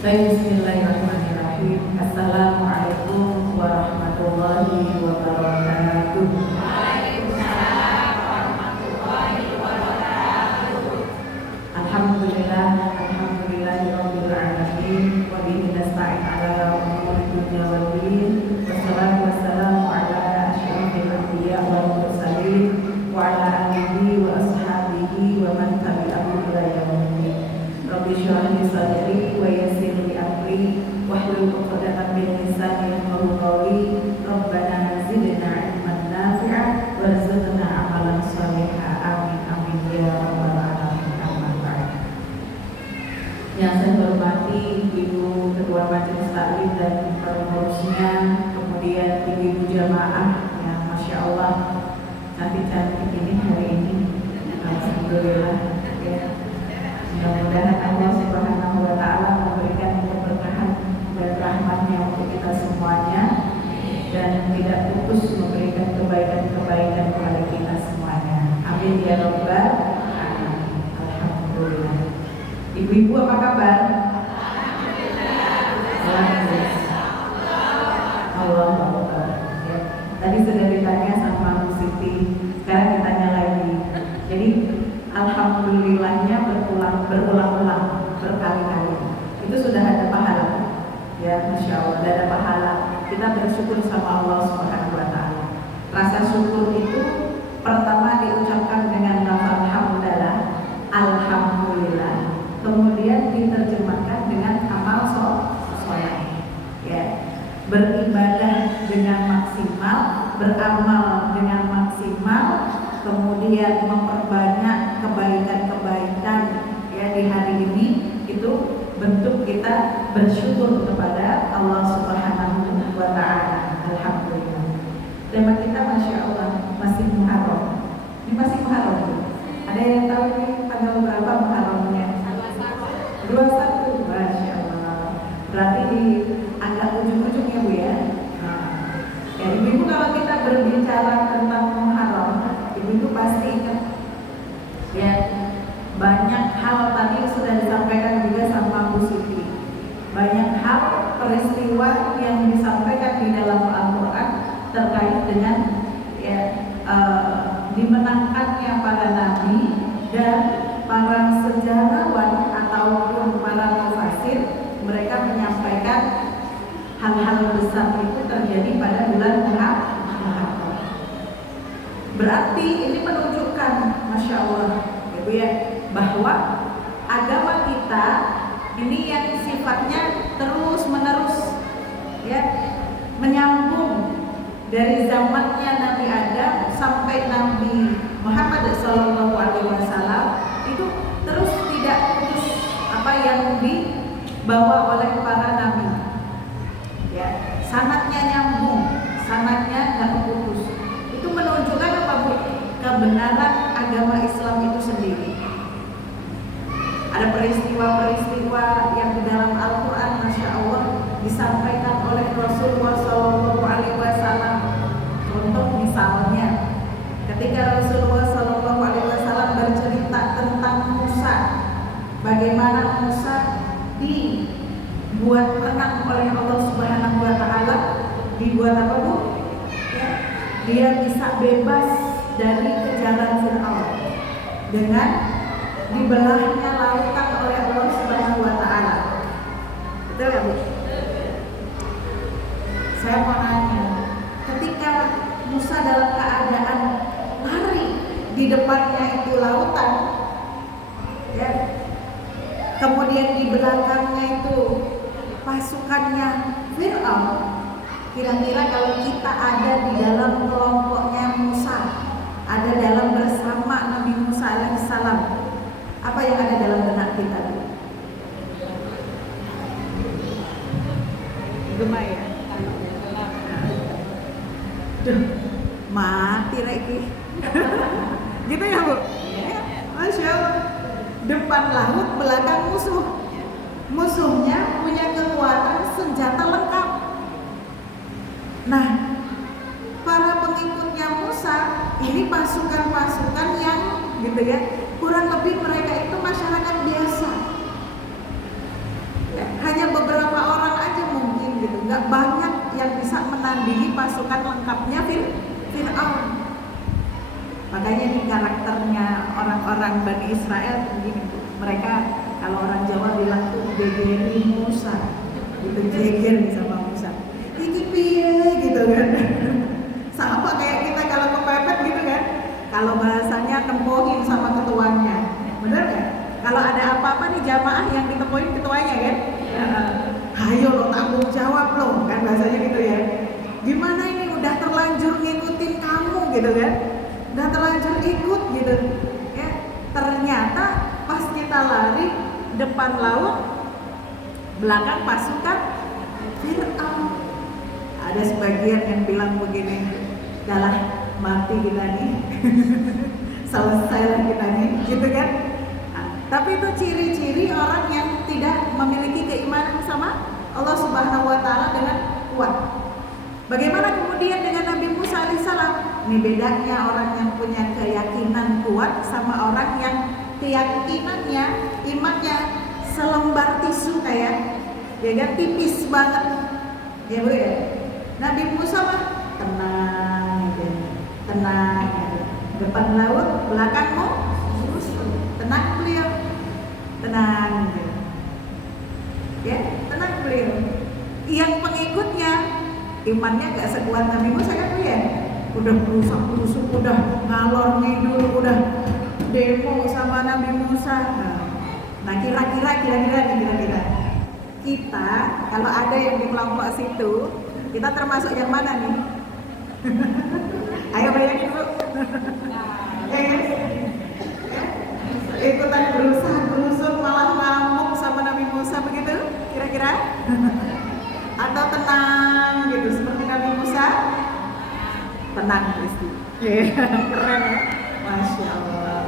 Bismillahirrahmanirrahim. Assalamualaikum warahmatullahi wabarakatuh. Waalaikumsalam warahmatullahi wabarakatuh. Alhamdulillahirabbil alamin wa bihi nasta'in ala umuri dunya wal din. Wassalatu wassalamu ala asyrofil anbiya wal mursalin wa ala alihi wa ashabihi wa man tabi'ahum ila yaumil. Rabbi shrah li sadri wa yassir li amri wahlul 'uqdatam min lisani yafqahu qawli. Rabbana zidna 'ilman nafi'an warzuqna 'amalan shalihan. Amin amin ya rabbal alamin. Amma ba'd. Yang saya hormati Ibu Ketua Majelis Taklim dan pengurusnya, kemudian ibu jamaah yang masya Allah cantik-cantik ini hari ini. Alhamdulillah ya. Mudah-mudahan Allah Subhanahu wa Ta'ala memberikan keberkahan dan rahmat-Nya untuk kita semuanya dan tidak putus memberikan kebaikan-kebaikan kepada kita semuanya. Amin ya rabbal alamin. Alhamdulillah. Ibu-ibu apa kabar? Alhamdulillah. Allah Akbar. Ya. Tadi sudah ditanya sama Bu Siti, sekarang ditanya lagi. Jadi alhamdulillahnya berulang-ulang berkali-kali. Itu sudah ada pahala. Ya, masya Allah, sudah ada pahala. Kita bersyukur sama Allah Subhanahu wa Ta'ala. Rasa syukur itu pertama diucapkan dengan lafaz hamdalah, alhamdulillah. Kemudian diterjemahkan dengan amal sholeh. Ya, beribadah dengan maksimal, beramal dengan maksimal, kemudian memperbanyak kebaikan-kebaikan ya di hari ini. Itu bentuk kita bersyukur kepada Allah Subhanahu wa Ta'ala. Alhamdulillah. Tema kita masya Allah masih Muharram. Ini masih Muharram. Ada yang tahu ini tanggal berapa Muharramnya? 21. Masya Allah. Berarti di agak ujung-ujung ya Bu ya. Ya ibu-ibu, kalau kita berbicara tentang Muharram, ibu pasti ingat ya, banyak hal tadi sudah disampaikan juga sama Bu Siti. Banyak hal peristiwa yang disampaikan di dalam Al-Quran terkait dengan ya, dimenangkannya para nabi dan para sejarawan ataupun para mufasir. Mereka menyampaikan hal-hal besar itu terjadi pada bulan Muharram. Berarti ini menunjukkan masya Allah gitu ya, bahwa agama kita ini yang sifatnya terus menerus ya, menyambung dari zamannya Nabi Adam sampai Nabi Muhammad SAW. Itu terus tidak putus apa yang dibawa oleh para nabi ya, sanadnya nyambung, sanadnya nggak putus. Itu menunjukkan apa Bu? Kebenaran agama Islam itu sendiri. Ada peristiwa-peristiwa yang di dalam Al-Quran masya Allah disampaikan oleh Rasulullah SAW. Contoh misalnya ketika Rasulullah SAW bercerita tentang Musa, bagaimana Musa dibuat tenang oleh Allah Subhanahu wa Ta'ala. Dibuat apa Bu? Ya, dia bisa bebas dari kejaran Fir'aun dengan dibelahnya lautan oleh Allah Subhanahu wa Ta'ala. Betul ya Bu? Saya mau nanya, ketika Musa dalam keadaan lari, di depannya itu lautan ya, kemudian di belakangnya itu pasukannya Fir'aun. Kira-kira kalau kita ada di dalam kelompoknya Musa, ada dalam bersama Nabi Musa alaihissalam, apa yang ada dalam benak kita? Gemai ya? Duh, mati lagi. Gitu ya Bu? Masya Allah. Depan laut, belakang musuh. Musuhnya punya kekuatan senjata lengkap. Nah, para pengikutnya Musa ini pasukan-pasukan yang gitu ya, kurang lebih mereka itu masyarakat biasa. Ya, hanya banyak yang bisa menandingi pasukan lengkapnya Fir'aun. Makanya nih karakternya orang-orang Bani Israel begini, mereka kalau orang Jawa bilang tuh gegeri Musa, gitu, jeger nih sama Musa. Ini piye gitu kan. Sama kayak kita kalau kepepet gitu kan. Kalau bahasanya tempohin sama ketuanya, bener nggak? Kalau ada apa-apa nih jamaah yang ditempohin ketuanya kan? Hayo lo tanggung jawab lo, kan bahasanya gitu ya. Gimana ini udah terlanjur ngikutin kamu gitu kan? Udah terlanjur ikut gitu ya. Ternyata pas kita lari depan laut, belakang pasukan Fir'aun. Ada sebagian yang bilang begini, "Dalah mati kita nih." Selesai lah kita nih, gitu kan? Nah, tapi itu ciri-ciri orang yang tidak memiliki keimanan sama Allah Subhanahu wa Ta'ala dengan kuat. Bagaimana kemudian dengan Nabi Musa alaihissalam? Ini bedanya orang yang punya keyakinan kuat sama orang yang keyakinannya, imannya selembar tisu kayak, ya kan, tipis banget, ya Bu ya. Nabi Musa mah tenang, ya. Tenang, ya. Depan laut, belakangmu musuh. Tenang beliau, tenang, ya, tenang beliau. Yang pengikutnya imannya gak sekuat Nabi Musa kan Bu ya. Udah berusak-berusuk, udah ngalor ngidul, udah demo sama Nabi Musa. Nah kira-kira kita kalau ada yang di kelompok situ, kita termasuk yang mana nih? Ayo bayangin Bu. Ikutan berusaha berusuk malah ngamuk sama Nabi Musa begitu kira-kira? Atau tenang gitu seperti Nabi Musa? Tenang pasti. Keren ya, Masya Allah.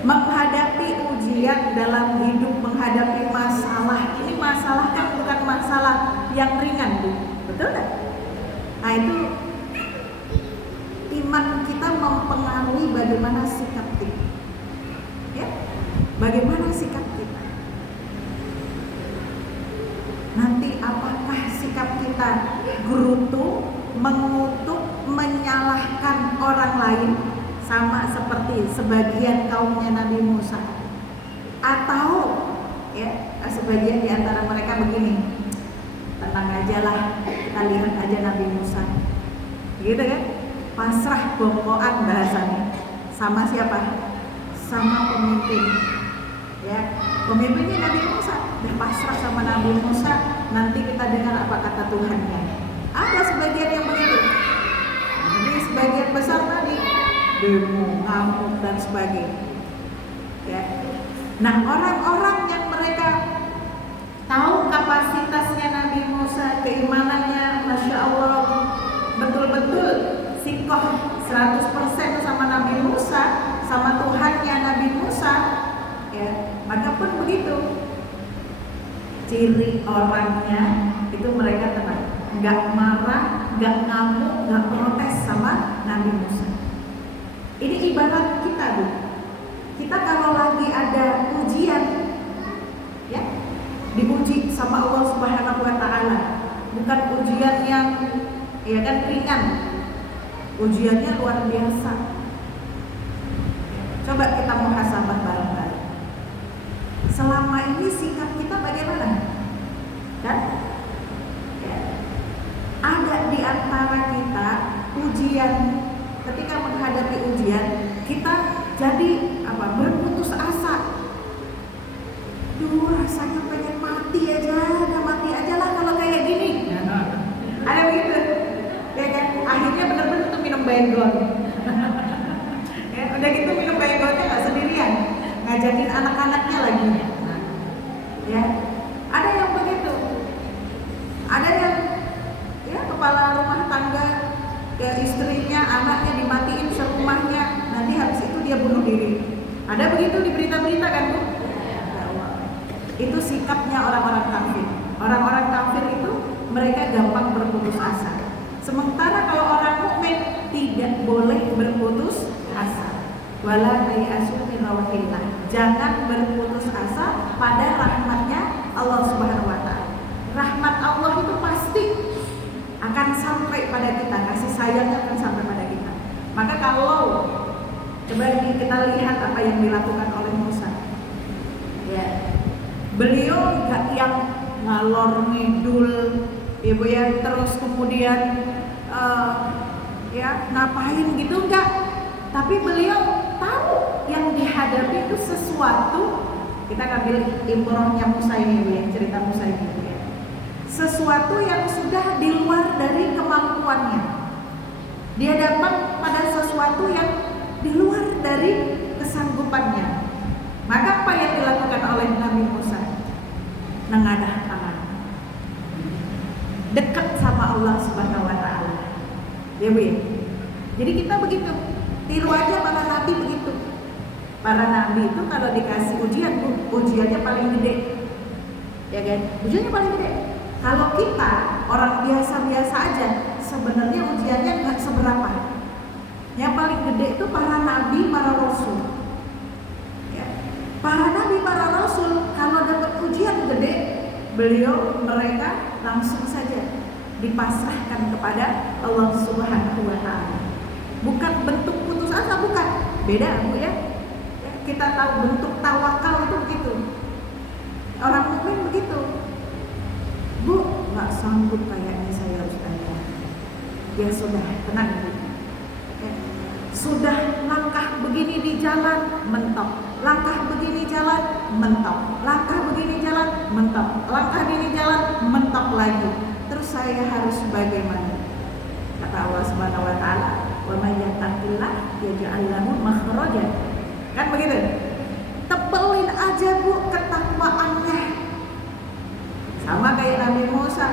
Menghadapi ujian dalam hidup, menghadapi masalah, ini masalah kan bukan masalah yang ringan Bu, betul kan? Nah itu iman kita mempengaruhi bagaimana sikap kita, ya? Bagaimana sikap kita? Nanti apakah sikap kita gerutu, mengutuk, menyalahkan orang lain sama seperti sebagian kaumnya Nabi Musa, atau ya sebagian di antara mereka begini, tenang aja lah, kita lihat aja Nabi Musa, gitu kan? Pasrah bongkoan bahasanya. Sama siapa? Sama pemimpin, ya. Pemimpinnya Nabi Musa, udah pasrah sama Nabi Musa, nanti kita dengar apa kata Tuhannya. Ada sebagian yang begitu. Jadi sebagian besar tadi demo, ngamuk dan sebagainya. Ya. Nah orang-orang yang mereka tahu kapasitasnya Nabi Musa, keimanannya, Masya Allah, betul-betul sikoh 100% sama Nabi Musa, sama Tuhannya Nabi Musa, ya, maka pun begitu. Ciri orangnya itu mereka tenang, nggak marah, nggak ngamuk, nggak protes sama Nabi Musa. Ini ibarat kita Bu. Kita kalau lagi ada ujian, ya, diuji sama Allah Subhanahu wa Ta'ala, bukan ujian yang ya kan ringan, ujiannya luar biasa. Coba kita muhasabah bareng-bareng. Selama ini sikap kita bagaimana? Kan? Ya. Ada di antara kita ujian, ketika menghadapi ujian kita jadi apa? Berputus asa. Duh, rasanya pengen mati aja, udah mati aja lah kalau kayak gini. Ada begitu, ya kan? Akhirnya benar-benar tuh minum baygon. Ya, udah gitu minum baygonnya nggak sendirian, ngajakin anak-anaknya lagi. Ya, ada yang begitu. Ada yang ya kepala rumah tangga, ya istrinya, anaknya dimatiin serumahnya, nanti habis itu dia bunuh diri. Ada begitu di berita-berita kan Bu? Itu sikapnya orang-orang kafir. Orang-orang kafir itu mereka gampang berputus asa. Sementara kalau orang mukmin tidak boleh berputus asa. Wala tayasu min rawahillah. Jangan berputus asa pada rahmatnya Allah Subhanahu wa Ta'ala. Coba kita lihat apa yang dilakukan oleh Musa. Ya, beliau nggak yang ngalor ngidul, ibu ya, terus kemudian ya ngapain gitu, enggak. Tapi beliau tahu yang dihadapi itu sesuatu. Kita ngambil imrohnya Musa ini, ibu ya, cerita Musa ini, ibu ya. Sesuatu yang sudah di luar dari kemampuannya. Dia dapat pada sesuatu yang di luar dari kesanggupannya. Maka apa yang dilakukan oleh Nabi Musa? Nengadah tangan, dekat sama Allah Subhanahu wa Ta'ala. Ya Bu ya? Jadi kita begitu, tiru aja para nabi begitu. Para nabi itu kalau dikasih ujian, Bu, ujiannya paling gede, ya kan? Ujiannya paling gede. Kalau kita orang biasa-biasa aja, sebenarnya ujiannya nggak seberapa. Yang paling gede itu para nabi, para rasul. Ya. Para nabi, para rasul kalau dapat ujian gede, mereka langsung saja dipasrahkan kepada Allah Subhanahu wa Ta'ala. Bukan bentuk putus asa, bukan. Beda, Bu ya. Kita tahu bentuk tawakal itu begitu. Orang mukmin begitu. Bu, nggak sanggup kayaknya saya harus tanya. Ya sudah, tenang Bu. Ya. Sudah langkah begini di jalan, mentok. Langkah begini jalan, mentok. Langkah begini jalan, mentok. Langkah begini jalan, mentok lagi. Terus saya harus bagaimana? Kata Allah Subhanahu wa Ta'ala, "Wa may yattaqillah yaj'al lahu makhraja." Kan begitu? Tebelin aja Bu ketakwaannya. Sama kayak Nabi Musa,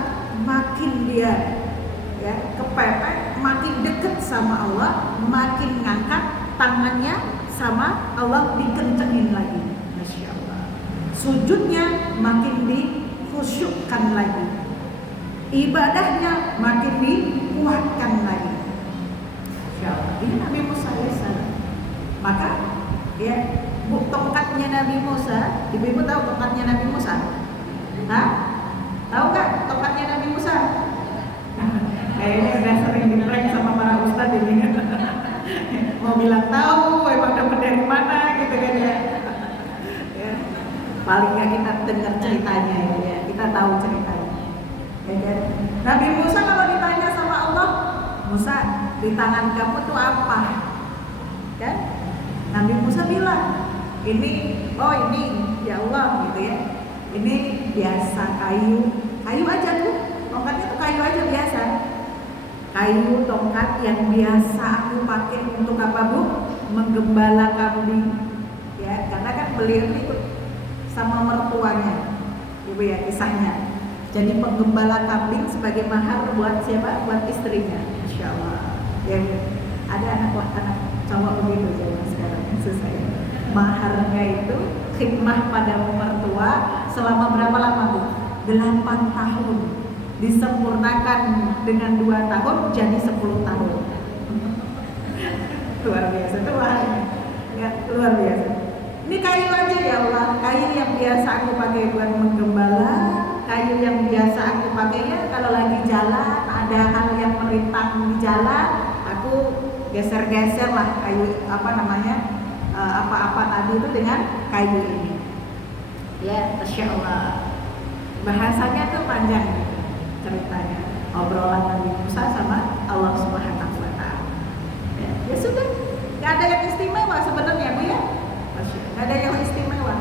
makin dia ya kepepet, makin deket sama Allah, makin ngangkat tangannya sama Allah, dikencengin lagi. Masya Allah. Sujudnya makin dikhusyukkan lagi, ibadahnya makin dikuatkan lagi. Masya Allah. Ini Nabi Musa alaihissalam. Maka ya, Bu, tongkatnya Nabi Musa, ibu-ibu tahu tongkatnya Nabi Musa? Nah, tahu nggak tongkatnya Nabi Musa? Kayaknya udah sering di-prank sama para ustadz ini. Mau bilang tahu, emang dapat dari mana gitu kan ya. Ya. Paling nggak kita dengar ceritanya ya, kita tahu ceritanya. Ya kan? Nabi Musa kalau ditanya sama Allah, Musa, di tangan kamu tuh apa? Kan? Nabi Musa bilang, ini ya Allah gitu ya. Ini biasa kayu aja Bu. Tongkatnya tuh kayu aja biasa. Kayu tongkat yang biasa aku pakai untuk apa Bu? Menggembala kambing. Ya, karena kan beliau itu sama mertuanya. Ibu ya kisahnya. Jadi penggembala kambing sebagai mahar buat siapa? Buat istrinya. Insya Allah. Ya, ada anak cowok begitu zaman sekarang, susah ya. Maharnya itu khidmah pada mertua selama berapa lama Bu? 8 tahun. Disempurnakan dengan 2 tahun jadi 10 tahun. Luar biasa itu maharnya. Ya, luar biasa. Ini kayu aja ya Allah, kayu yang biasa aku pakai buat menggembala, kayu yang biasa aku pakai ya kalau lagi jalan ada hal yang merintang di jalan, aku geser-geser lah kayu apa-apa tadi itu dengan kayu ini. Ya, Masya Allah. Bahasanya tuh panjang ceritanya. Obrolan Nabi Musa sama Allah Subhanahu wa Ta'ala. Ya sudah, nggak ada yang istimewa sebenarnya Bu ya. Nggak ada yang istimewa.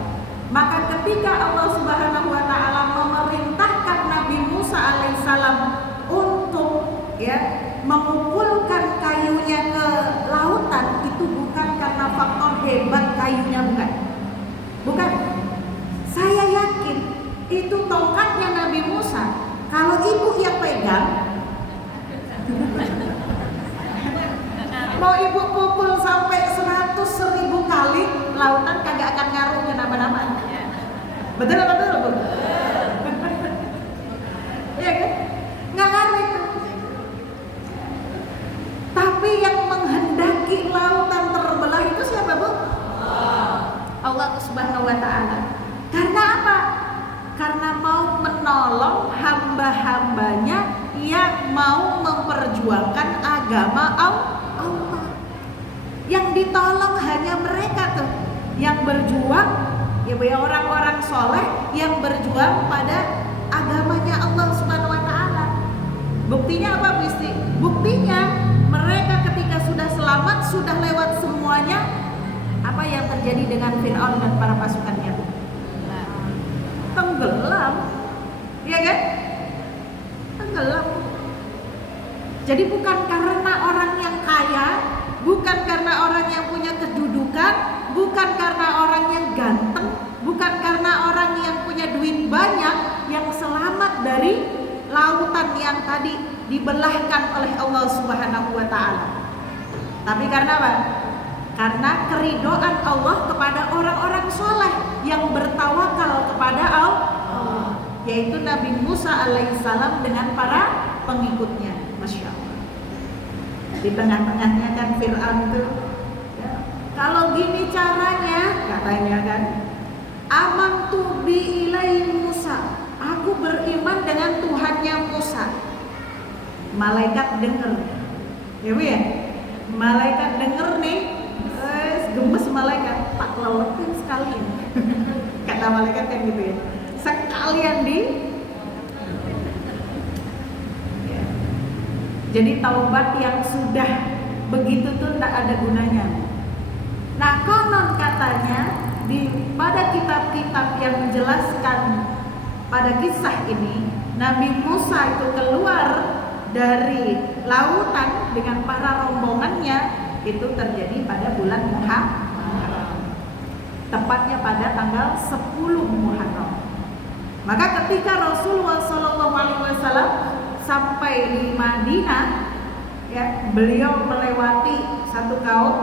Maka ketika Allah Subhanahu wa Ta'ala memerintahkan Nabi Musa alaihissalam untuk ya mengumpulkan kayunya ke lautan, itu bukan karena faktor hebat kayunya, bukan. Saya yakin itu tongkatnya Nabi Musa. Kalau ibu yang pegang, mau ibu pukul sampai 100.000 kali, lautan kagak akan ngaruh ke nama-nama. Betul Bu? Iya kan? Nggak ngaruh itu. Tapi yang menghendaki lautan terbelah itu siapa Bu? Allah Subhanahu wa Ta'ala. Karena apa? Karena mau menolong hamba-hambanya yang mau memperjuangkan agama Allah. Yang ditolong hanya artinya mereka tuh yang berjuang, ya Bu ya, orang-orang soleh yang berjuang pada agamanya Allah Subhanahu wa Ta'ala. Buktinya apa, Gusti? Buktinya mereka ketika sudah selamat, sudah lewat semuanya, apa yang terjadi dengan Fir'aun dan para pasukannya? Tenggelam, ya kan? Tenggelam. Jadi bukan karena orang yang kaya, bukan karena orang yang punya kedudukan, bukan karena orang yang ganteng, bukan karena orang yang punya duit banyak yang selamat dari lautan yang tadi dibelahkan oleh Allah Subhanahu wa Ta'ala. Tapi karena apa? Karena keridhaan Allah kepada orang-orang soleh yang bertawakal kepada Allah, yaitu Nabi Musa alaihissalam dengan para pengikutnya. Masya Allah. Di tengah-tengahnya kan Fir'aun itu ya, kalau gini caranya, katanya kan, amantu bi ilai Musa, aku beriman dengan Tuhannya Musa. Malaikat denger, ya Bu ya, malaikat denger nih, gemes malaikat, tak leletin sekalian. Kata malaikat kan gitu ya, sekalian di ya. Jadi taubat yang sudah begitu tuh tidak ada gunanya. Nah konon katanya pada kitab-kitab yang menjelaskan pada kisah ini, Nabi Musa itu keluar dari lautan dengan para rombongannya itu terjadi pada bulan Muharram, tepatnya pada tanggal 10 Muharram. Maka ketika Rasulullah SAW sampai di Madinah, ya, beliau melewati satu kaum,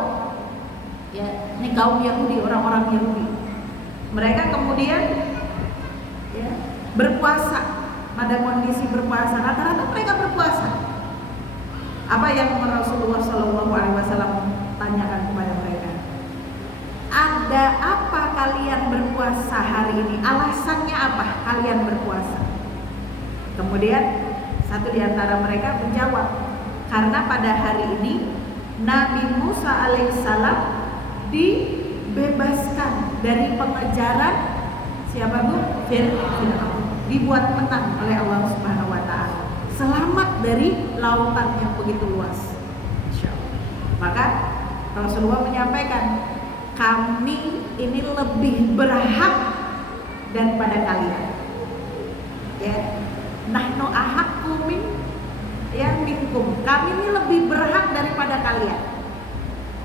ya, ini kaum Yahudi, orang-orang Yahudi. Mereka kemudian ya, berpuasa, pada kondisi berpuasa. Rata-rata mereka berpuasa. Apa yang Rasulullah SAW tanyakan kepada mereka? Ada apa kalian berpuasa hari ini? Alasannya apa kalian berpuasa? Kemudian satu di antara mereka menjawab, karena pada hari ini Nabi Musa alaihissalam dibebaskan dari pengejaran siapa Bu? Fir'aun. Dibuat menang oleh Allah Subhanahu wa Ta'ala, selamat dari lautan yang begitu luas. Maka Rasulullah menyampaikan, kami ini lebih berhak daripada kalian. Ya, nahnu ahaqqu minkum. Kami ini lebih berhak daripada kalian.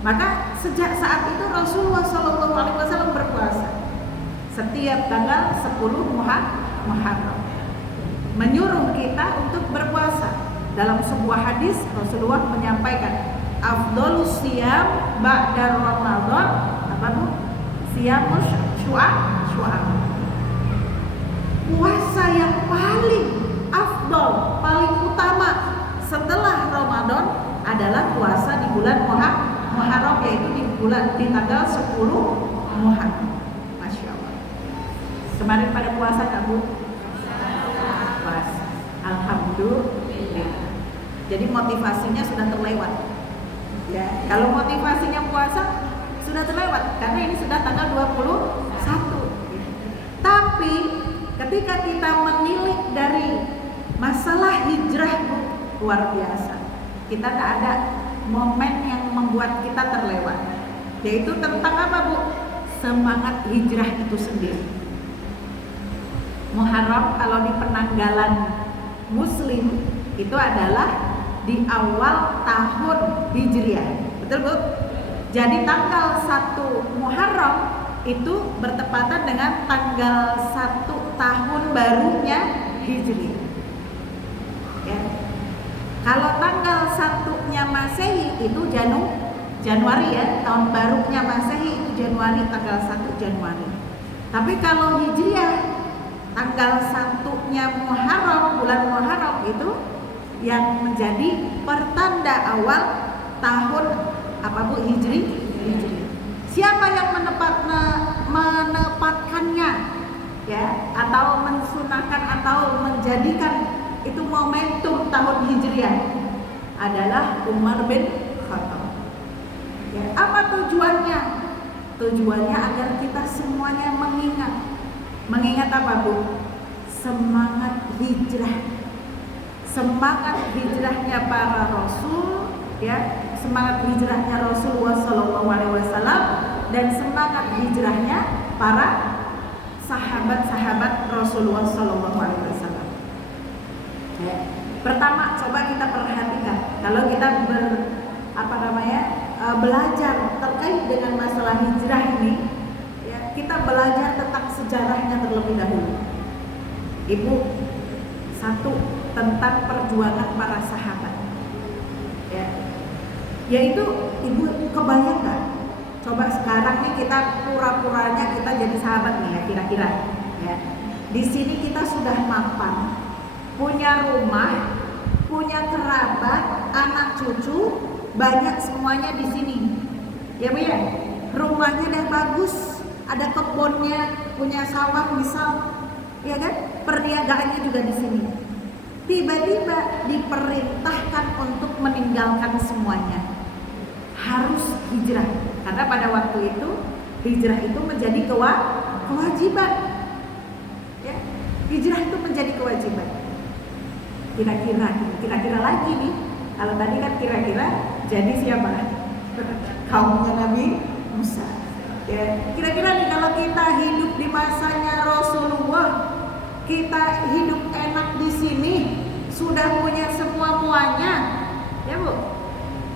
Maka sejak saat itu Rasulullah SAW berpuasa setiap tanggal 10 Muharram, menyuruh kita untuk berpuasa. Dalam sebuah hadis Rasulullah menyampaikan, afdhalus siyam ba'da Ramadan apa Bu? Siyamus syu'a. Puasa yang paling afdal, paling utama setelah Ramadan adalah puasa di bulan Muharram, yaitu di tanggal 10 Muharram. Masya Allah. Kemarin pada puasa nggak Bu? Puasa. Alhamdulillah. Jadi motivasinya sudah terlewat. Ya, kalau motivasinya puasa sudah terlewat karena ini sudah tanggal 21. Tapi ketika kita menilik dari masalah hijrah, luar biasa. Kita tak ada momen yang membuat kita terlewat. Yaitu tentang apa Bu? Semangat hijrah itu sendiri. Muharram kalau di penanggalan Muslim itu adalah di awal tahun Hijriah, betul Bu? Jadi tanggal 1 Muharram itu bertepatan dengan tanggal 1 tahun barunya Hijriah. Ya. Kalau tanggal 1-nya Masehi itu Januari ya, tahun barunya Masehi itu Januari, tanggal 1 Januari. Tapi kalau Hijriah tanggal 1-nya Muharram, bulan Muharram itu yang menjadi pertanda awal tahun apa Bu? Hijri. Siapa yang menempatkannya ya, atau mensunahkan atau menjadikan itu momentum tahun Hijriah adalah Umar bin Khattab. Ya, apa tujuannya? Tujuannya agar kita semuanya mengingat apa Bu? Semangat hijrah, semangat hijrahnya para Rasul, ya, semangat hijrahnya Rasulullah SAW dan semangat hijrahnya para sahabat-sahabat Rasulullah SAW. Ya. Pertama, coba kita perhatikan kalau kita belajar terkait dengan masalah hijrah ini, ya, kita belajar tentang sejarahnya terlebih dahulu. Ibu, satu, tentang perjuangan para sahabat, ya, yaitu ibu kebayang nggak? Coba sekarang nih kita pura-puranya kita jadi sahabat nih ya, kira-kira, ya. Di sini kita sudah mapan, punya rumah, punya kerabat, anak cucu, banyak semuanya di sini, ya Bu ya. Rumahnya udah bagus, ada kebunnya, punya sawah misal, ya kan? Perniagaannya juga di sini. Tiba-tiba diperintahkan untuk meninggalkan semuanya, harus hijrah. Karena pada waktu itu hijrah itu menjadi kewajiban. Ya, hijrah itu menjadi kewajiban. Kira-kira lagi nih. Kalau tadi kan kira-kira jadi siapa? Kaumnya Nabi Musa. Ya, kira-kira nih kalau kita hidup di masanya Rasulullah, kita hidup enak di sini, sudah punya semua-muanya, ya Bu.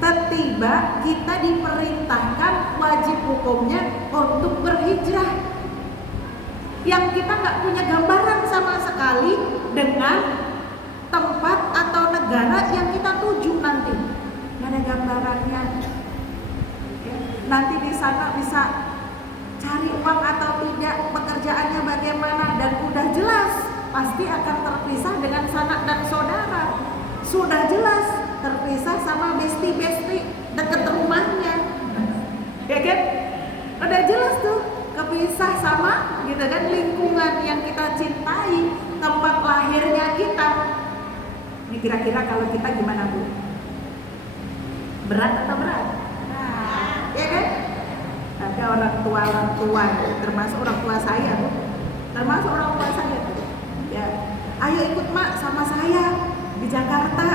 Tiba-tiba kita diperintahkan wajib hukumnya untuk berhijrah. Yang kita nggak punya gambaran sama sekali dengan tempat atau negara yang kita tuju nanti. Nggak ada gambarannya. Ya, nanti di sana bisa cari uang atau tidak, pekerjaannya bagaimana, dan udah jelas pasti akan terpisah dengan sanak dan saudara. Sudah jelas terpisah sama besti-besti deket rumahnya, ya kan? Udah jelas tuh kepisah sama gitu kan lingkungan yang kita cintai, tempat lahirnya kita. Ini kira-kira kalau kita gimana Bu? Berat atau berat? Ya kan? Ada orang tua, termasuk orang tua saya Bu, termasuk orang tua saya tuh. Ya, ayo ikut Mak sama saya di Jakarta,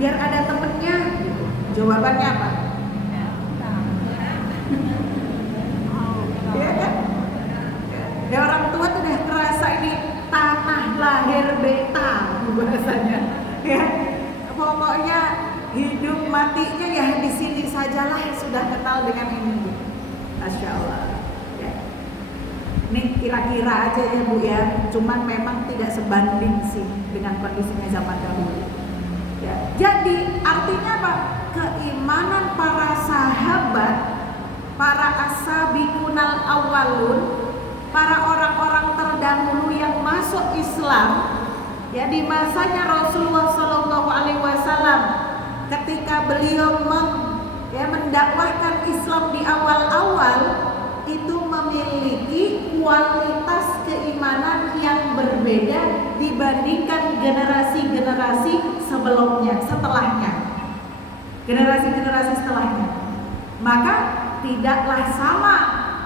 biar ada temennya. Gitu. Jawabannya apa? Ya kan? Ya, orang tua tuh udah kerasa ini tanah lahir beta bahasanya. Ya, pokoknya hidup matinya ya di sini sajalah, sudah kenal dengan ini. Masya Allah. Ya. Ini kira-kira aja ya Bu ya, cuman memang tidak sebanding sih dengan kondisinya zaman dahulu. Ya. Jadi artinya apa? Keimanan para sahabat, para as-sabiqunal awwalun, para orang-orang terdahulu yang masuk Islam, ya, di masanya Rasulullah SAW, ketika beliau mendakwahkan Islam di awal-awal, itu memiliki kualitas keimanan yang berbeda dibandingkan generasi-generasi sebelumnya, setelahnya. Generasi-generasi setelahnya. Maka tidaklah sama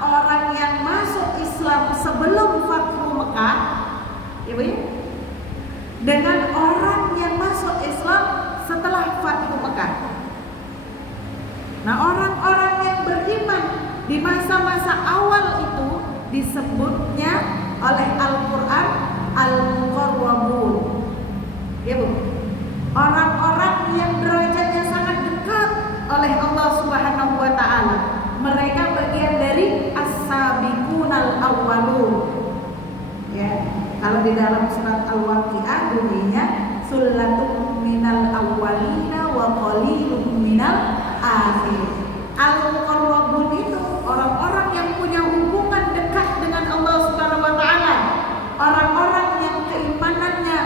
orang yang masuk Islam sebelum Fathu Mekah, ya Bu, dengan orang yang masuk Islam setelah Fathu Mekah. Nah, orang-orang yang beriman di masa-masa awal itu disebutnya oleh Al-Quran Al-Muqarrabun, ya Bu, orang-orang yang derajatnya sangat dekat oleh Allah Subhanahu wa Ta'ala. Mereka bagian dari as-sabiqunal awwalun. Ya, kalau di dalam surat Al-Waqiah bunyinya sullatun minal awwalina wa qalilun minal akhir. Al-Muqarrabun itu orang-orang yang punya hubungan dekat dengan Allah Subhanahu wa Ta'ala, orang-orang yang keimanannya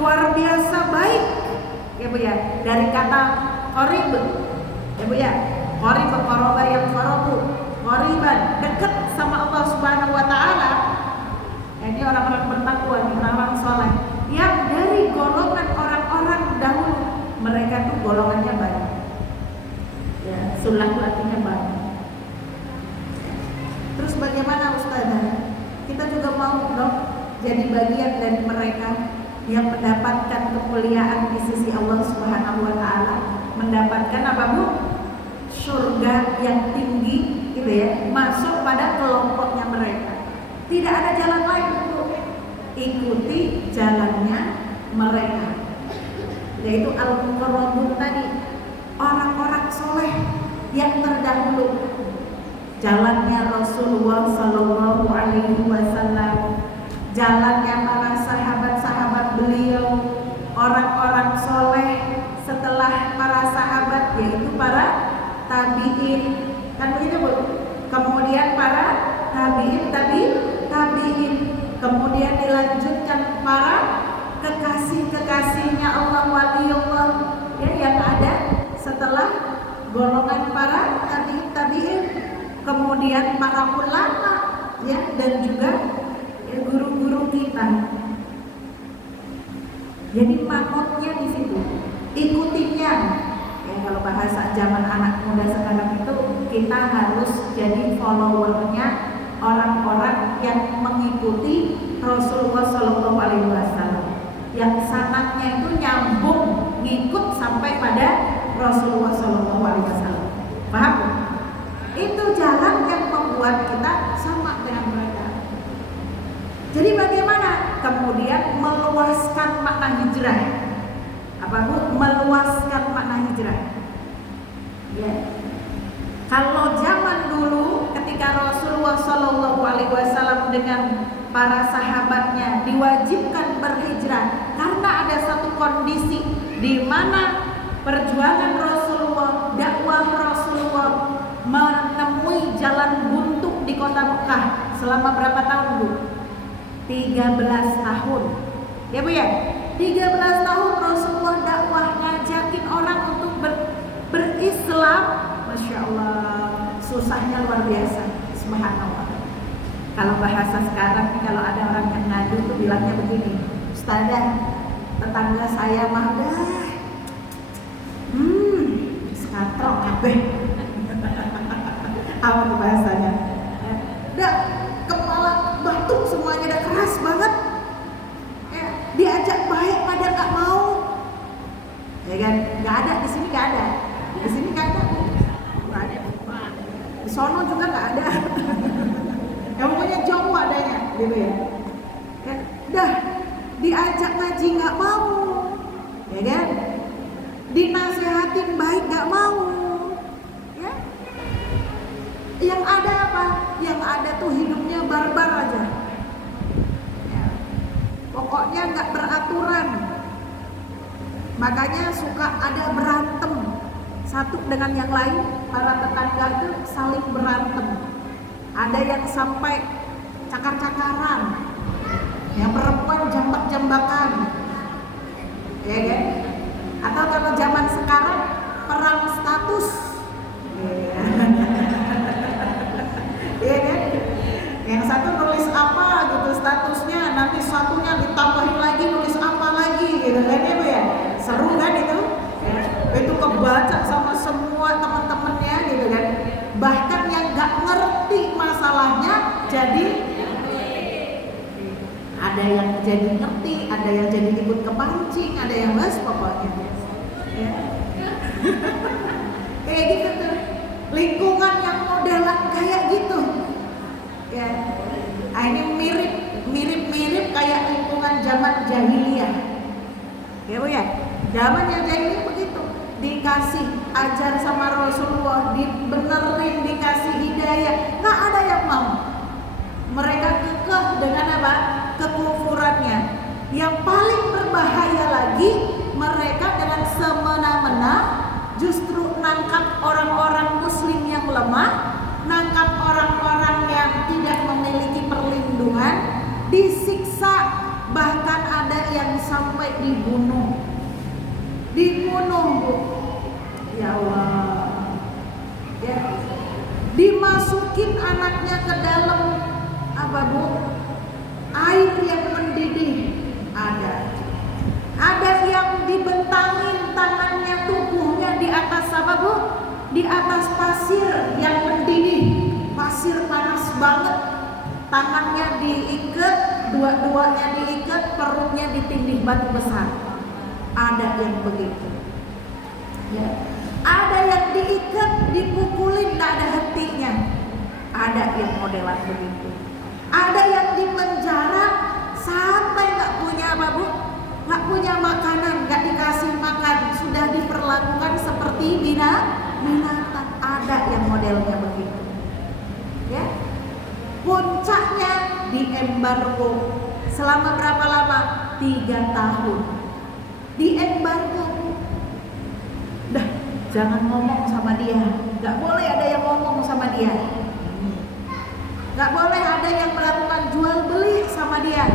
luar biasa baik, ya Bu ya, dari kata qarib, ya Bu ya, qarib qaraba yang qarabu, qariban, dekat sama Allah Subhanahu wa Ta'ala. Ini orang-orang bertakwa, orang-orang soleh yang dari golongan orang-orang dahulu, mereka tuh golongannya banyak. Ya, sulah artinya banyak. bagaimana Ustazah? Kita juga mau dong jadi bagian dari mereka yang mendapatkan kemuliaan di sisi Allah Subhanahu wa taala, mendapatkan apa Bu? Surga yang tinggi gitu ya, masuk pada kelompoknya mereka. Tidak ada jalan lain Bu. Ikuti jalannya mereka. Yaitu al-muqarrabun tadi, orang-orang soleh yang terdahulu. Jalannya Rasulullah Sallallahu Alaihi Wasallam, jalannya para sahabat-sahabat beliau, orang-orang soleh setelah para sahabat, yaitu para tabiin, kan begitu Bu? Kemudian para tabiin, tabiin, kemudian dilanjutkan para kekasih-kekasihnya Allah, waliullah ya, yang ada setelah golongan para tabiin, kemudian para ulama ya, dan juga ya, guru-guru kita. Jadi manutnya di situ, ikutinya. Ya, kalau bahasa zaman anak muda sekarang itu, kita harus jadi followernya orang-orang yang mengikuti Rasulullah Shallallahu Alaihi Wasallam, yang sanatnya itu nyambung ngikut sampai pada Rasulullah Shallallahu Alaihi Wasallam. Paham? Itu jalan yang membuat kita sama dengan mereka. Jadi bagaimana kemudian meluaskan makna hijrah? Apa Bu? Meluaskan makna hijrah. Ya. Kalau zaman dulu ketika Rasulullah Shallallahu Alaihi Wasallam dengan para sahabatnya diwajibkan berhijrah karena ada satu kondisi di mana perjuangan Rasulullah, dakwah Rasulullah menemui jalan buntu di kota Mekah selama berapa tahun Bu? 13 tahun. Ya Bu ya? 13 tahun Rasulullah dakwah, ngajakin orang untuk berislam. Masya Allah, susahnya luar biasa. Subhanallah. Kalau bahasa sekarang nih, kalau ada orang yang ngadu tuh bilangnya begini, Ustazah, tetangga saya mah dah skatrok kabeh. Apa tuh bahasanya? Udah kepala batuk semuanya, udah keras banget. Ya, diajak baik pada nggak mau. Ya kan? Nggak ada di sini, nggak ada. Di sini nggak ada. Nggak ada. Di sono juga nggak ada. Ya pokoknya jauh adanya, gitu ya. Ya, dah diajak ngaji nggak mau, ya kan? Dinasehatin baik nggak mau, ya. Yang ada apa? Yang ada tuh hidupnya barbar aja. Ya. Pokoknya nggak beraturan. Makanya suka ada berantem satu dengan yang lain. Para tetangga tuh saling berantem. Ada yang sampai cakar-cakaran, yang perempuan jambak-jambakan, ya kan? Atau kalau zaman sekarang perang status, ya kan? Yang satu nulis apa gitu statusnya, nanti satunya ditambahin lagi nulis apa lagi, gitu kan ya Bu ya? Seru kan itu? Itu kebaca sama semua teman-temannya, gitu kan? Bahkan yang gak ngerti masalahnya jadi ada yang jadi ngerti, ada yang jadi ikut kepancing, ada yang les pokoknya ya. Kayak gitu tuh lingkungan yang modelan kayak gitu ya. Nah, ini mirip kayak lingkungan zaman jahiliyah ya Bu ya. Zaman yang jahiliyah begitu, dikasih ajar sama Rasulullah, dibenerin, dikasih hidayah, nggak ada yang mau. Mereka kekeh dengan apa? Kekufurannya. Yang paling berbahaya lagi, mereka dengan semena-mena justru nangkap orang-orang muslim yang lemah, nangkap orang-orang yang tidak memiliki perlindungan, disiksa, bahkan ada yang sampai dibunuh. Bu. Ya Allah, ya. Dimasukin anaknya ke dalam apa Bu? Air yang mendidih. Ada yang dibentangin tangannya, tubuhnya di atas apa Bu? Di atas pasir yang mendidih, pasir panas banget. tangannya diikat, dua-duanya diikat, perutnya ditindih batu besar. Ada yang begitu. Ya. Ada yang diikat, dipukulin, tidak ada hentinya. Ada yang modelan begitu. Ada yang dipenjara sampai nggak punya apa bu? Nggak punya makanan, nggak dikasih makan, sudah diperlakukan seperti binatang. Ada yang modelnya begitu. Ya. Puncaknya diembargo. Selama berapa lama? 3 tahun. Diembargo. Dah, jangan ngomong sama dia. Nggak boleh ada yang ngomong sama dia. Nggak boleh ada yang melakukan jual beli sama dia.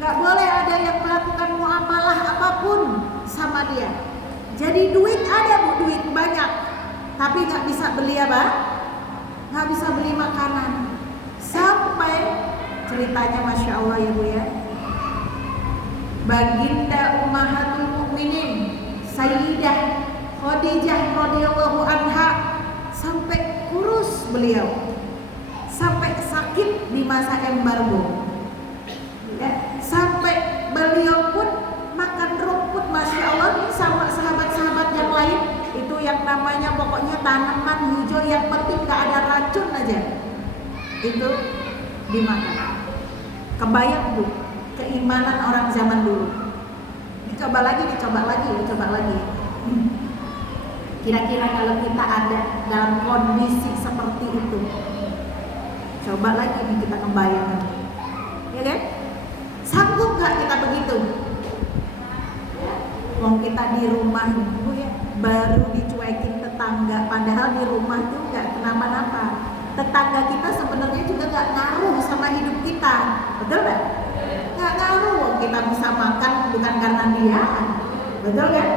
Nggak boleh ada yang melakukan muamalah apapun sama dia. Jadi duit ada bu, duit banyak, tapi nggak bisa beli apa? Nggak bisa beli makanan. Sampai ceritanya masya Allah ya bu ya. Baginda Ummahatul Mukminin Sayyidah Khadijah radhiyallahu anha sampai kurus beliau. Sampai sakit di masa embargo. Ya, sampai beliau pun makan rumput masya Allah sama sahabat-sahabat yang lain itu yang namanya pokoknya tanaman hijau yang penting gak ada racun aja itu dimakan. Kebayang bu keimanan orang zaman dulu. Dicoba lagi. Kira-kira kalau kita ada dalam kondisi seperti itu, coba lagi nih kita membayangkan, ya kan? Sanggup nggak kita begitu? Wong kita di rumah bu ya, baru dicuekin tetangga, padahal di rumah tuh nggak kenapa-napa. Tetangga kita sebenarnya juga nggak ngaruh sama hidup kita, betul nggak? Nggak ngaruh, wong kita bisa makan bukan karena dia, betul kan?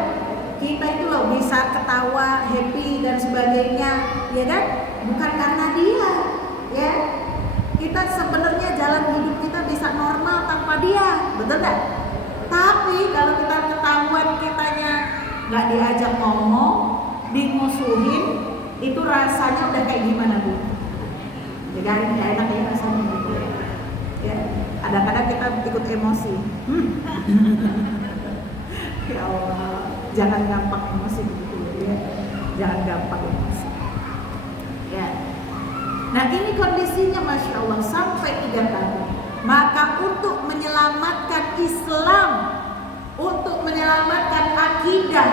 Kita itu loh bisa ketawa, happy dan sebagainya, ya kan? Bukan karena dia, ya. Kita sebenarnya jalan hidup kita bisa normal tanpa dia, betul nggak? Tapi kalau kita ketahuan kitanya nggak diajak ngomong, dimusuhin, itu rasanya udah kayak gimana bu? Jadi nggak enak ya rasanya gitu ya. Ya, kadang-kadang kita ikut emosi. Ya Allah, jangan gampang emosi begitu ya. Jangan gampang emosi. Ya. Nah ini kondisinya masya Allah sampai 3 tahun. Maka untuk menyelamatkan Islam, untuk menyelamatkan akidah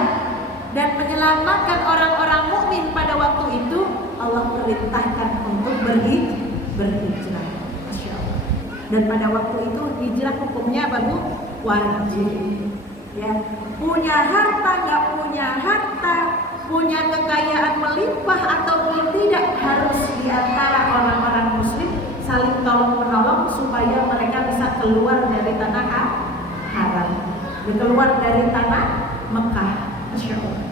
dan menyelamatkan orang-orang mukmin pada waktu itu, Allah perintahkan untuk berhijrah. Masya Allah. Dan pada waktu itu hijrah hukumnya apa bu? Wajib. Ya, punya harta nggak punya harta, punya kekayaan melimpah ataupun tidak, harus diantara orang-orang muslim saling tolong menolong supaya mereka bisa keluar dari tanah haram, keluar dari tanah Mekah. Masya Allah.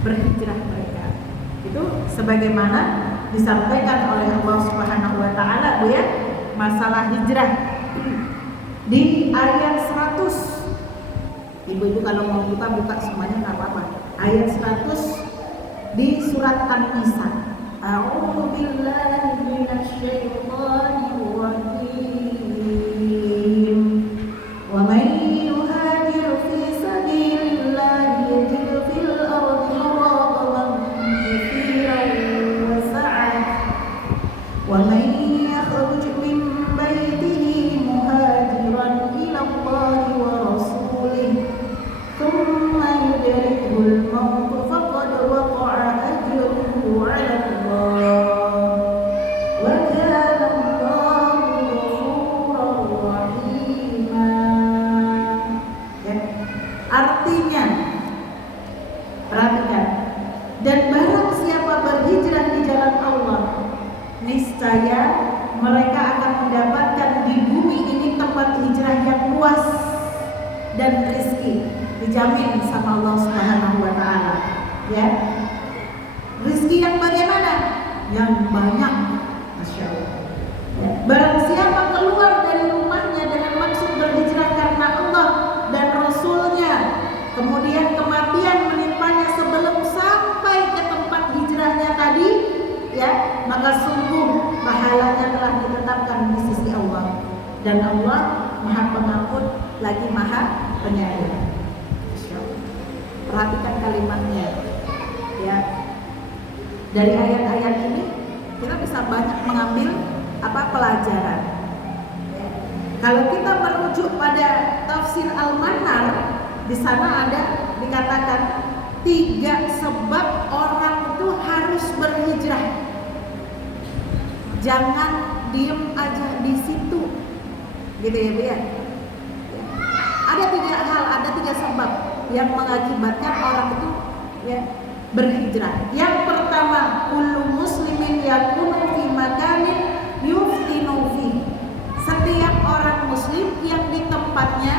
Berhijrah mereka itu sebagaimana disampaikan oleh Allah Subhanahu Wa Taala bu ya, masalah hijrah di ayat 100. Ibu-ibu kalau mau buka semuanya nggak apa-apa. Ayat 100 di surat An-Nisa. A'udzu billahi minasyaitonir rajim. Wa man yuhajir fi sabilillahi yajid fil ardi muragaman katsiran wa sa'ah. Wa man yakhruj min baytihi muhajiran ila Allahi wa rasulih thumma yudrikuhul maut faqad waqa'a ajruhu 'ala Allah wa kana Allahu ghafurur rahima. Ya. Artinya, perhatikan, dan barang siapa berhijrah di jalan Allah, niscaya mereka akan mendapatkan di bumi ini tempat hijrah yang luas dan rezeki dijamin sama Allah Subhanahu Wa Taala. Ya, rezeki yang bagaimana? Yang banyak, masya Allah. Ya. Barang siapa keluar dari rumahnya dengan maksud berhijrah karena Allah dan Rasulnya, kemudian kematian menimpanya sebelum sampai ke tempat hijrahnya tadi, ya, maka sungguh pahalanya telah Dan Allah Maha Pengampun lagi Maha Penyayang. Perhatikan kalimatnya. Ya. Dari ayat-ayat ini kita bisa banyak mengambil pelajaran. Ya. Kalau kita merujuk pada tafsir Al-Manar, di sana ada dikatakan 3 sebab orang itu harus berhijrah. Jangan diem aja di situ, gitu ya Bu ya. Ada 3 hal, ada 3 sebab yang mengakibatkan orang itu ya berhijrah. Yang pertama, kullu muslimin yakunu fi makanin yuftinu fi. Setiap orang muslim yang di tempatnya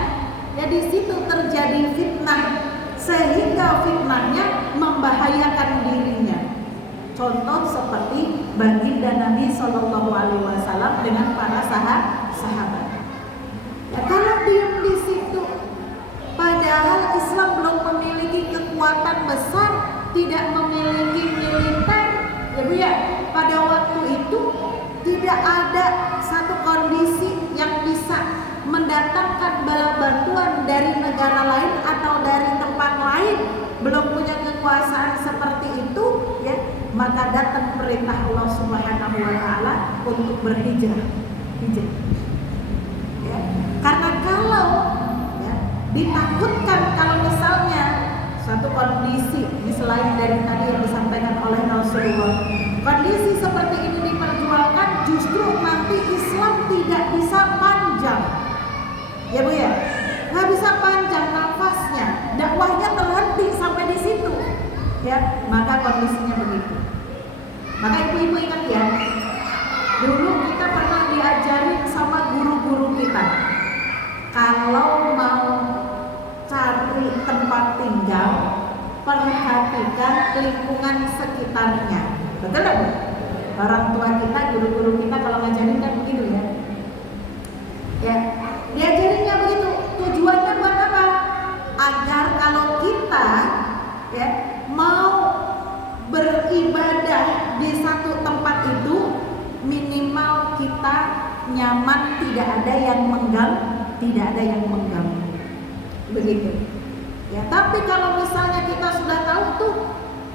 ya di situ terjadi fitnah, sehingga fitnahnya membahayakan dirinya. Contoh seperti baginda Nabi Shallallahu Alaihi Wasallam dengan para sahabat. Ya, kalau diam di situ, padahal Islam belum memiliki kekuatan besar, tidak memiliki militer, ya Bu ya. Pada waktu itu tidak ada satu kondisi yang bisa mendatangkan bala bantuan dari negara lain atau dari tempat lain, belum punya kekuasaan seperti itu, ya. Maka datang perintah Allah Subhanahu wa taala untuk berhijrah. Ya. Karena kalau ya, ditakutkan kalau misalnya satu kondisi ini selain dari tadi yang disampaikan oleh Rasulullah, kondisi seperti ini diperjuangkan, justru nanti Islam tidak bisa panjang. Ya Bu ya, nggak bisa panjang nafasnya, dakwahnya terhenti sampai di situ. Ya, maka kondisinya begitu. Maka ibu-ibu ingat ya, dulu kita pernah diajarin sama guru-guru kita, kalau mau cari tempat tinggal, perhatikan lingkungan sekitarnya. Betul nggak Bu? Orang tua kita, guru-guru kita kalau ngajarin kan begitu ya. Ya, diajarinnya begitu. Tujuannya buat apa? Agar kalau kita ya mau beribadah di satu tempat itu, minimal kita nyaman, tidak ada yang mengganggu. Begitu. Ya, tapi kalau misalnya kita sudah tahu tuh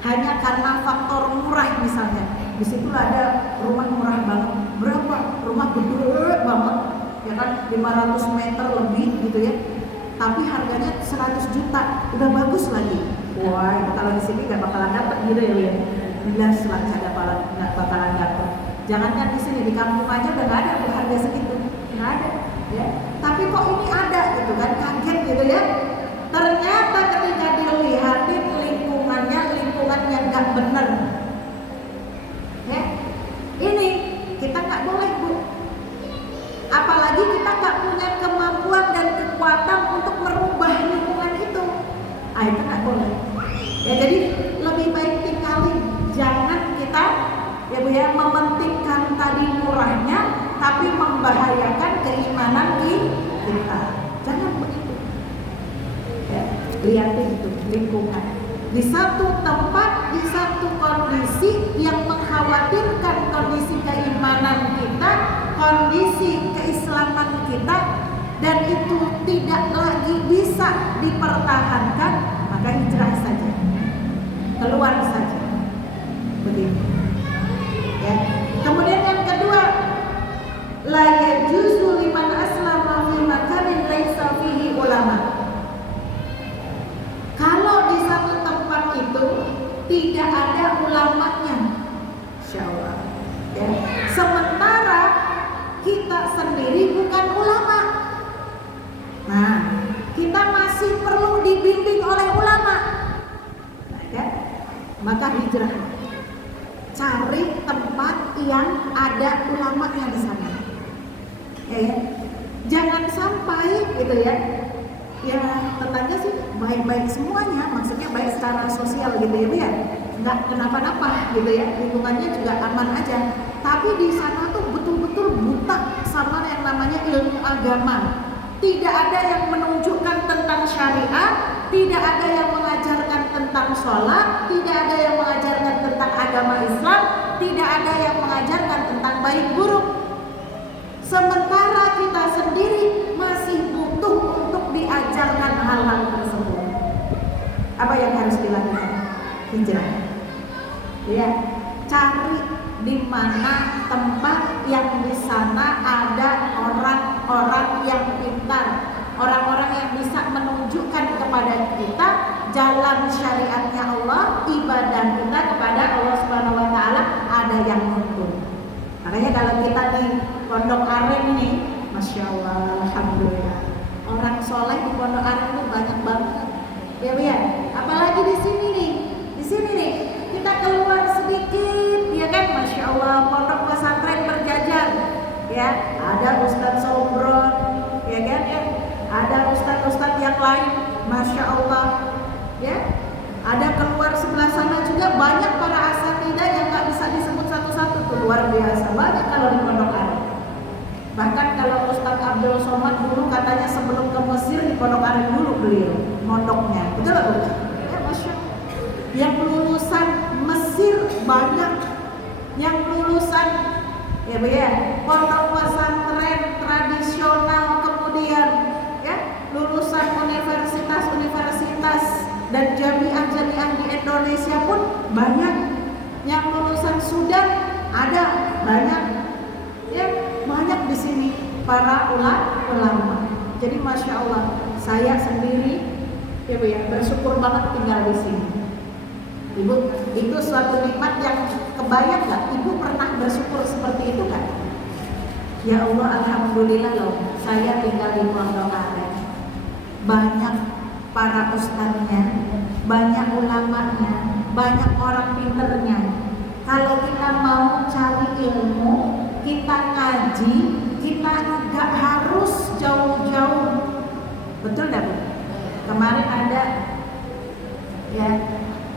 hanya karena faktor murah misalnya, di situ ada rumah murah banget. Berapa? Rumah gede banget, ya kan, 500 meter lebih gitu ya. Tapi harganya 100 juta, udah bagus lagi. Wah, itu kalau di sini nggak bakalan dapet gitu ya. Jelas lah nggak bakalan dapet. Jangankan di sini, di kampung aja udah nggak ada harga segitu, nggak ada. Ya. Tapi kok ini ada gitu kan, kaget gitu ya. Ternyata ketika dilihatin lingkungannya, lingkungan yang nggak benar. Ya, ini kita nggak boleh Bu. Apalagi kita nggak punya kemampuan dan kekuatan untuk merubah lingkungan itu. Itu nggak boleh. Ya, jadi lebih baik tinggalin. Jangan kita ya Bu ya mementingkan tadi murahnya, tapi membahayakan keimanan kita. Jangan begitu. Ya, lihatin itu lingkungan. Di satu tempat, di satu kondisi yang mengkhawatirkan kondisi keimanan kita, kondisi keislaman kita, dan itu tidak lagi bisa dipertahankan, maka hijrah saja, keluar saja, begitu. Ya. Kemudian yang kedua, la yajuzu liman aslama fi makanin laisa fihi ulama. Kalau di satu tempat itu tidak ada ulamanya, insyaallah. Ya. Sementara kita sendiri bukan ulama. Nah, kita masih perlu dibimbing oleh ulama. Ya. Maka hijrah. Cari tempat yang ada ulamanya di sana. Ya. Jangan sampai gitu ya. Ya, tetangga sih baik-baik semuanya, maksudnya baik secara sosial gitu ya, nggak kenapa-napa gitu ya, lingkungannya juga aman aja. Tapi di sana tuh betul-betul buta sama yang namanya ilmu agama. Tidak ada yang menunjukkan tentang syariat, tidak ada yang mengajarkan tentang sholat, tidak ada yang mengajarkan tentang agama Islam, tidak ada yang mengajarkan tentang baik buruk. Sementara kita sendiri Apa yang harus dilakukan? Hijrah. Ya, cari di mana tempat yang di sana ada orang-orang yang pintar, orang-orang yang bisa menunjukkan kepada kita jalan syariatnya Allah, ibadah kita kepada Allah Subhanahu wa taala ada yang nuntun. Makanya kalau kita di Pondok Aren ini, Masya Allah, Alhamdulillah, orang soleh di Pondok Aren itu banyak banget. Ya Bu ya, apalagi di sini nih, kita keluar sedikit, ya kan, Masya Allah, pondok pesantren berjajar, ya, ada Ustadz Sobron, ya kan, ya, ada ustadz-ustadz yang lain, Masya Allah, ya, ada keluar sebelah sana juga banyak para asatidzah yang nggak bisa disebut satu-satu tuh, luar biasa banyak kalau di Pondok Aren. Bahkan kalau Ustadz Abdul Somad dulu katanya sebelum ke Mesir di Pondok Aren dulu beliau mondoknya, betul nggak Bu? Ya, Masya Allah. Yang lulusan Mesir banyak, yang lulusan ya Bu ya, pondok pesantren tradisional, kemudian ya lulusan universitas dan jamiah-jamiah di Indonesia pun banyak, yang lulusan Sudan ada banyak, ya banyak di sini para ulama. Jadi Masya Allah, saya sendiri ya Bu ya bersyukur banget tinggal di sini. Ibu, itu suatu nikmat yang kebayang gak? Ibu pernah bersyukur seperti itu kan? Ya Allah, Alhamdulillah loh, saya tinggal di Pondok Aren. Banyak para ustadznya, banyak ulamanya, banyak orang pinternya. Kalau kita mau cari ilmu, kita ngaji, kita gak harus jauh-jauh. Betul gak Bu? Kemarin ada ya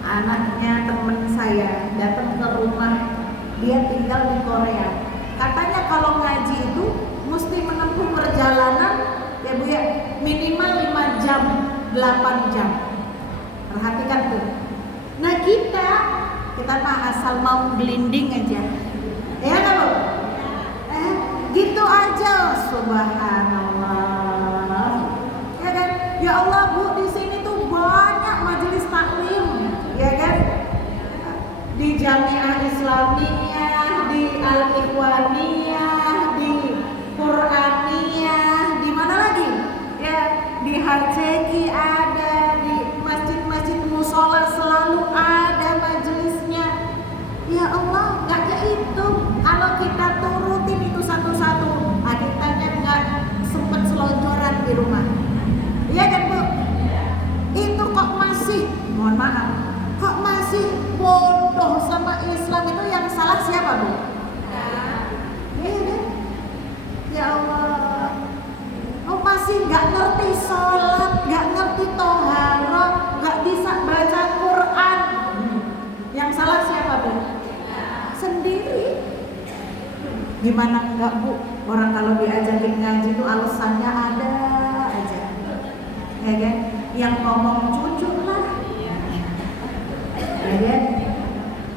anaknya teman saya datang ke rumah, dia tinggal di Korea. Katanya kalau ngaji itu mesti menempuh perjalanan ya Bu ya minimal 5 jam, 8 jam. Perhatikan tuh. Nah kita mah asal mau gelinding aja. Ya kan Bu? Gitu aja, subhanallah. Ya kan? Ya Allah Bu, di sini tuh banyak majelis taklim, ya kan? Di Jamiah Islamiyah, di Al-Ikhwaniyah, di Quraniyah, di mana lagi? Ya, di HCQ ada, di masjid-masjid musola selalu ada majelisnya. Ya Allah, nggak kehitung. Kalau kita turutin itu satu-satu, kitanya nggak sempet selonjoran di rumah. Iya kan Bu? Itu kok masih, mohon maaf, kok masih bodoh sama Islam, itu yang salah siapa Bu? Iya kan? Ya Allah, oh masih nggak ngerti sholat, nggak ngerti toharoh, nggak bisa baca Quran. Yang salah siapa Bu? Sendiri. Gimana enggak Bu? Orang kalau diajakin ngaji itu alasannya ada aja, ya kan? Yang ngomong cucu lah, ya kan?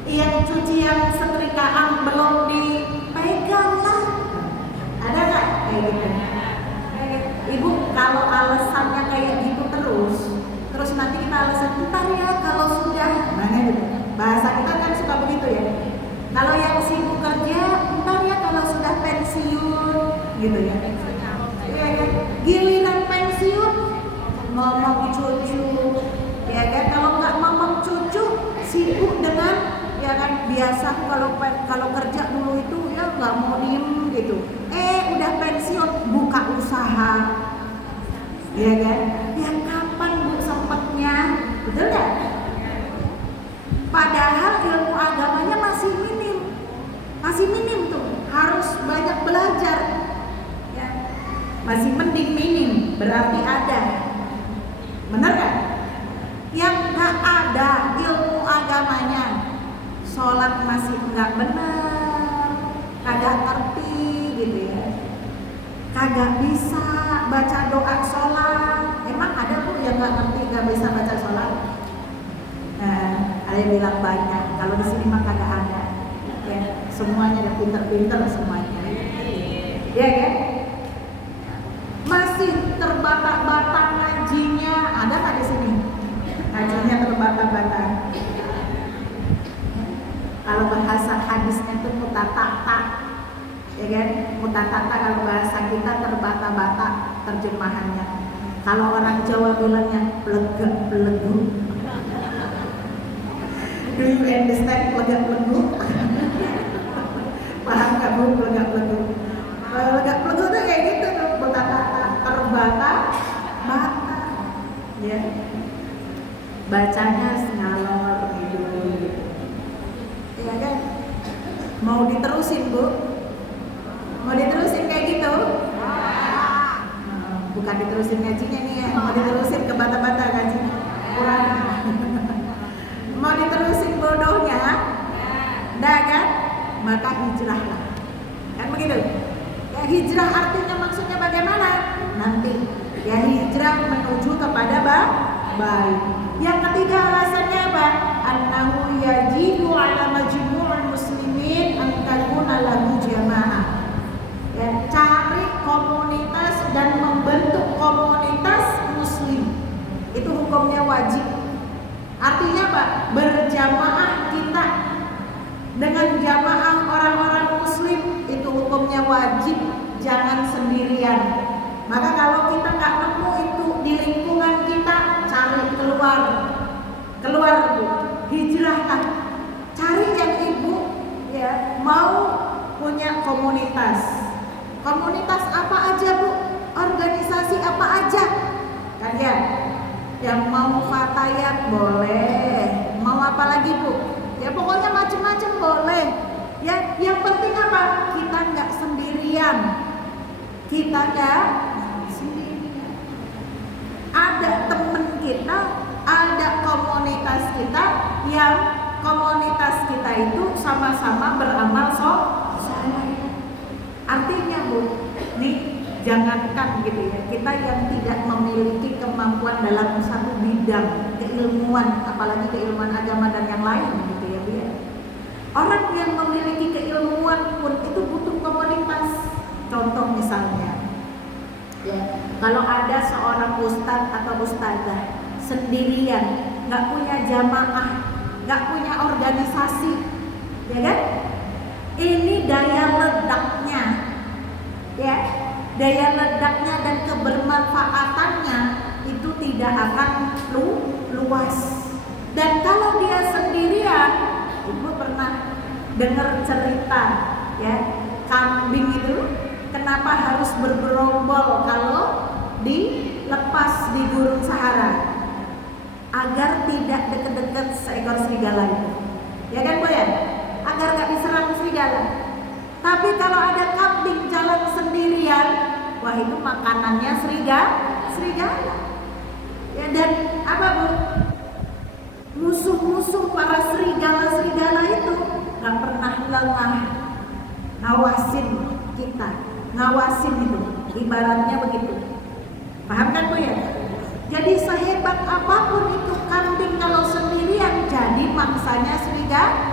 Yang cuci yang setrikaan belum dipegang lah, ada nggak kayak gitu? Ibu kalau alasannya kayak gitu terus nanti kita alasan ntar ya kalau sudah, mana gitu? Bahasa kita kan suka begitu ya. Kalau yang sibuk kerja, ntar ya kalau sudah pensiun, gitu ya. Ya kan? Giliran pensiun ngomong cucu, ya kan? Kalau nggak ngomong cucu, sibuk dengan, ya kan? Biasa kalau kerja dulu itu ya nggak mau diem gitu. Udah pensiun buka usaha, ya kan? Ya kapan Bu sempatnya, betul nggak? Padahal ilmu agamanya masih minim tuh, harus banyak belajar. Ya. Masih mending minim, berarti ada. Bener kan? Yang nggak ada ilmu agamanya, sholat masih nggak benar, kagak ngerti gitu ya, kagak bisa baca doa sholat. Emang ada Bu yang nggak ngerti, nggak bisa baca sholat? Nah, ada yang bilang banyak. Kalau di sini mah kagak ada. Ya, semuanya udah pinter-pinter semuanya. Ya kan? Masih terbatak-batak ngajinya. Ada nggak di sini? Ngajinya terbata-bata. Kalau bahasa hadisnya itu mutatata, ya kan? Mutatata kalau bahasa kita terbata-bata terjemahannya. Kalau orang Jawa bilangnya plegak-pelegu. Do you understand plegak-pelegu? Paham nggak Bu plegak-pelegu? Plegak-pelegu tuh kayak gitu tuh, mutatata, terbata-bata, ya. Bacanya ngalor gitu. Ya kan? Mau diterusin Bu? Mau diterusin kayak gitu? Bukan diterusin ngajinya nih ya, mau diterusin ke bata-bata ngajinya. Kurang. Mau diterusin bodohnya? Dah kan? Maka hijrahlah. Kan begitu? Ya hijrah artinya maksudnya bagaimana? Nanti ya hijrah menuju kepada baik. Yang ketiga alasannya apa? Annahu yajibu ala majmu'ul muslimin an takuna lahu jamaah. Ya, cari komunitas dan membentuk komunitas muslim. Itu hukumnya wajib. Artinya apa? Berjamaah kita dengan jamaah orang-orang muslim itu hukumnya wajib, jangan sendirian. Maka kalau kita nggak nemu itu di lingkungan kita, cari keluar Bu, hijrahkan. Cari yang Ibu ya mau punya komunitas. Komunitas apa aja Bu? Organisasi apa aja? Kan ya? Yang mau fatayat boleh. Mau apa lagi Bu? Ya pokoknya macam-macam boleh. Ya, yang penting apa? Kita nggak sendirian. Kita nggak sendirian. Ada teman kita, ada komunitas kita yang komunitas kita itu sama-sama beramal soleh. Artinya Bu, nih jangankan gitu ya, kita yang tidak memiliki kemampuan dalam satu bidang keilmuan, apalagi keilmuan agama dan yang lain gitu ya Bu ya. Orang yang memiliki keilmuan pun itu butuh komunitas. Contoh misalnya, ya, kalau ada seorang ustadz atau ustazah sendirian, nggak punya jamaah, nggak punya organisasi, ya kan? Ini daya ledaknya, ya, daya ledaknya dan kebermanfaatannya itu tidak akan luas. Dan kalau dia sendirian, Ibu pernah dengar cerita, ya, kambing itu kenapa harus bergerombol kalau dilepas di gurun Sahara? Agar tidak deket-deket seekor serigala itu, ya kan Bu ya? Agar gak diserang serigala. Tapi kalau ada kambing jalan sendirian, wah itu makanannya serigala. Ya, dan apa Bu? Musuh-musuh para serigala itu gak pernah lengah ngawasin kita, ngawasin itu, ibaratnya begitu. Paham kan Bu ya? Jadi sehebat apapun itu kambing kalau sendirian jadi mangsanya serigala.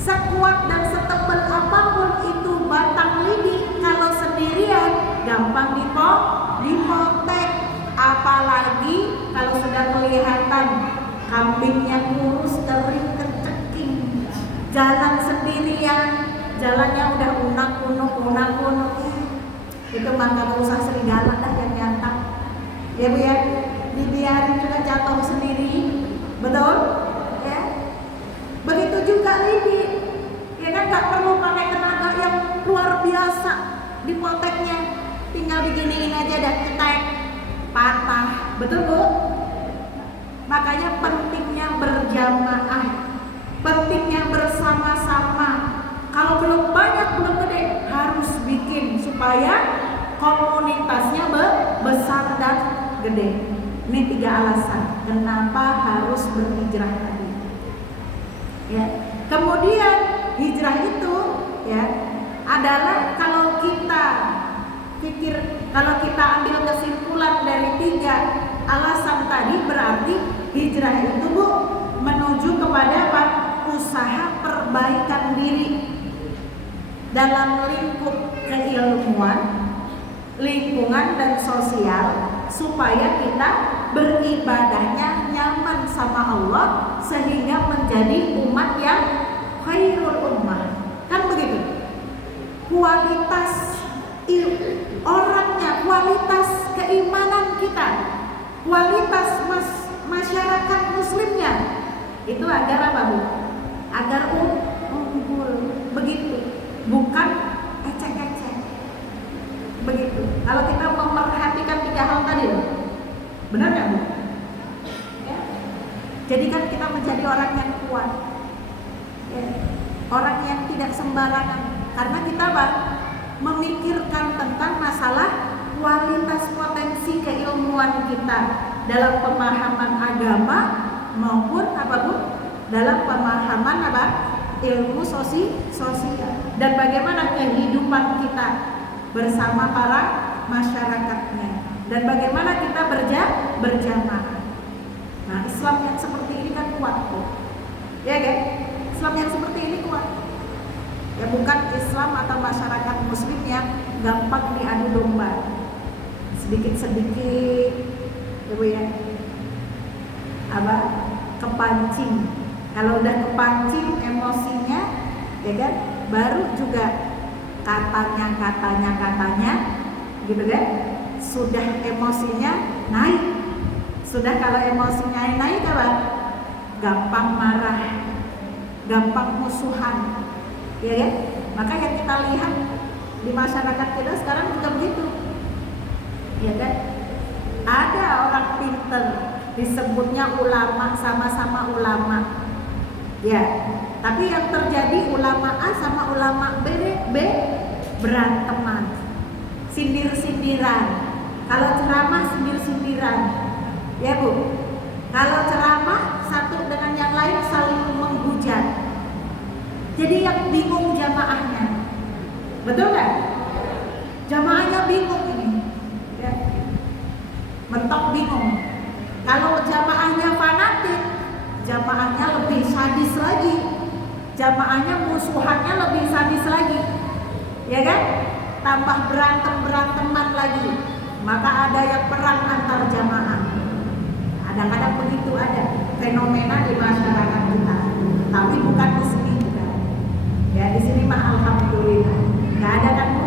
Sekuat dan setebal apapun itu batang lidi kalau sendirian gampang dipotek. Apalagi kalau sudah kelihatan kambingnya kurus, kering, keceking, jalan sendirian, jalannya udah unak-unuk, itu maka usah serigala dah yang nyantap. Ya Bu ya, dibiarin juga jatuh sendiri, betul? Ya. Begitu juga lidi, ya kan nggak perlu pakai tenaga yang luar biasa dipoteknya, tinggal diginiin aja dan ketek, patah, betul Bu? Makanya pentingnya berjamaah, pentingnya bersama-sama. Kalau belum banyak, belum gede, harus bikin supaya komunitasnya besar dan gede. Ini 3 alasan kenapa harus berhijrah tadi. Ya. Kemudian hijrah itu ya adalah kalau kita ambil kesimpulan dari 3 alasan tadi, berarti hijrah itu Bu menuju kepada apa? Usaha perbaikan diri dalam lingkup keilmuan, lingkungan dan sosial supaya kita beribadahnya nyaman sama Allah sehingga menjadi umat yang khairul ummah. Kan begitu? Kualitas orangnya, kualitas keimanan kita, kualitas masyarakat muslimnya itu agar apa, Bu? Agar unggul, begitu, bukan ecek-ecek. Begitu. Kalau kita memperhatikan 3 hal tadi, benar nggak, Bu? Ya. Jadikan kita menjadi orang yang kuat, ya. Orang yang tidak sembarangan. Karena kita apa? Memikirkan tentang masalah kualitas potensi keilmuan kita dalam pemahaman agama maupun apa, Bu? Dalam pemahaman apa? Ilmu sosial dan bagaimana kehidupan kita bersama para masyarakatnya dan bagaimana kita berjamaah. Nah, Islam yang seperti ini kan kuat, Bu. Ya kan? Islam yang seperti ini kuat. Ya, bukan Islam atau masyarakat muslim yang gampang diadu domba. Sedikit-sedikit, ya, Bu ya. Apa? Kepancing. Kalau udah kepancing emosinya, ya kan? Baru juga katanya, gitu kan? Sudah emosinya naik. Sudah kalau emosinya naik apa? Gampang marah, gampang musuhan, ya kan? Maka yang kita lihat di masyarakat kita sekarang juga begitu, ya kan? Ada orang pinter disebutnya ulama, sama-sama ulama. Ya, tapi yang terjadi ulama A sama ulama B beranteman, sindir-sindiran. Kalau ceramah sindir-sindiran, ya Bu. Kalau ceramah satu dengan yang lain saling menghujat. Jadi yang bingung jamaahnya, betul nggak? Jamaahnya bingung ini, ya. Mentok bingung. Kalau jamaahnya fanatik, jamaahnya lebih sadis lagi, jamaahnya musuhannya lebih sadis lagi, ya kan? Tambah beranteman lagi, maka ada yang perang antar jamaah. Kadang-kadang begitu ada fenomena di masyarakat kita, tapi bukan di sini juga. Ya di sini mah alhamdulillah, nggak ada kan, Bu?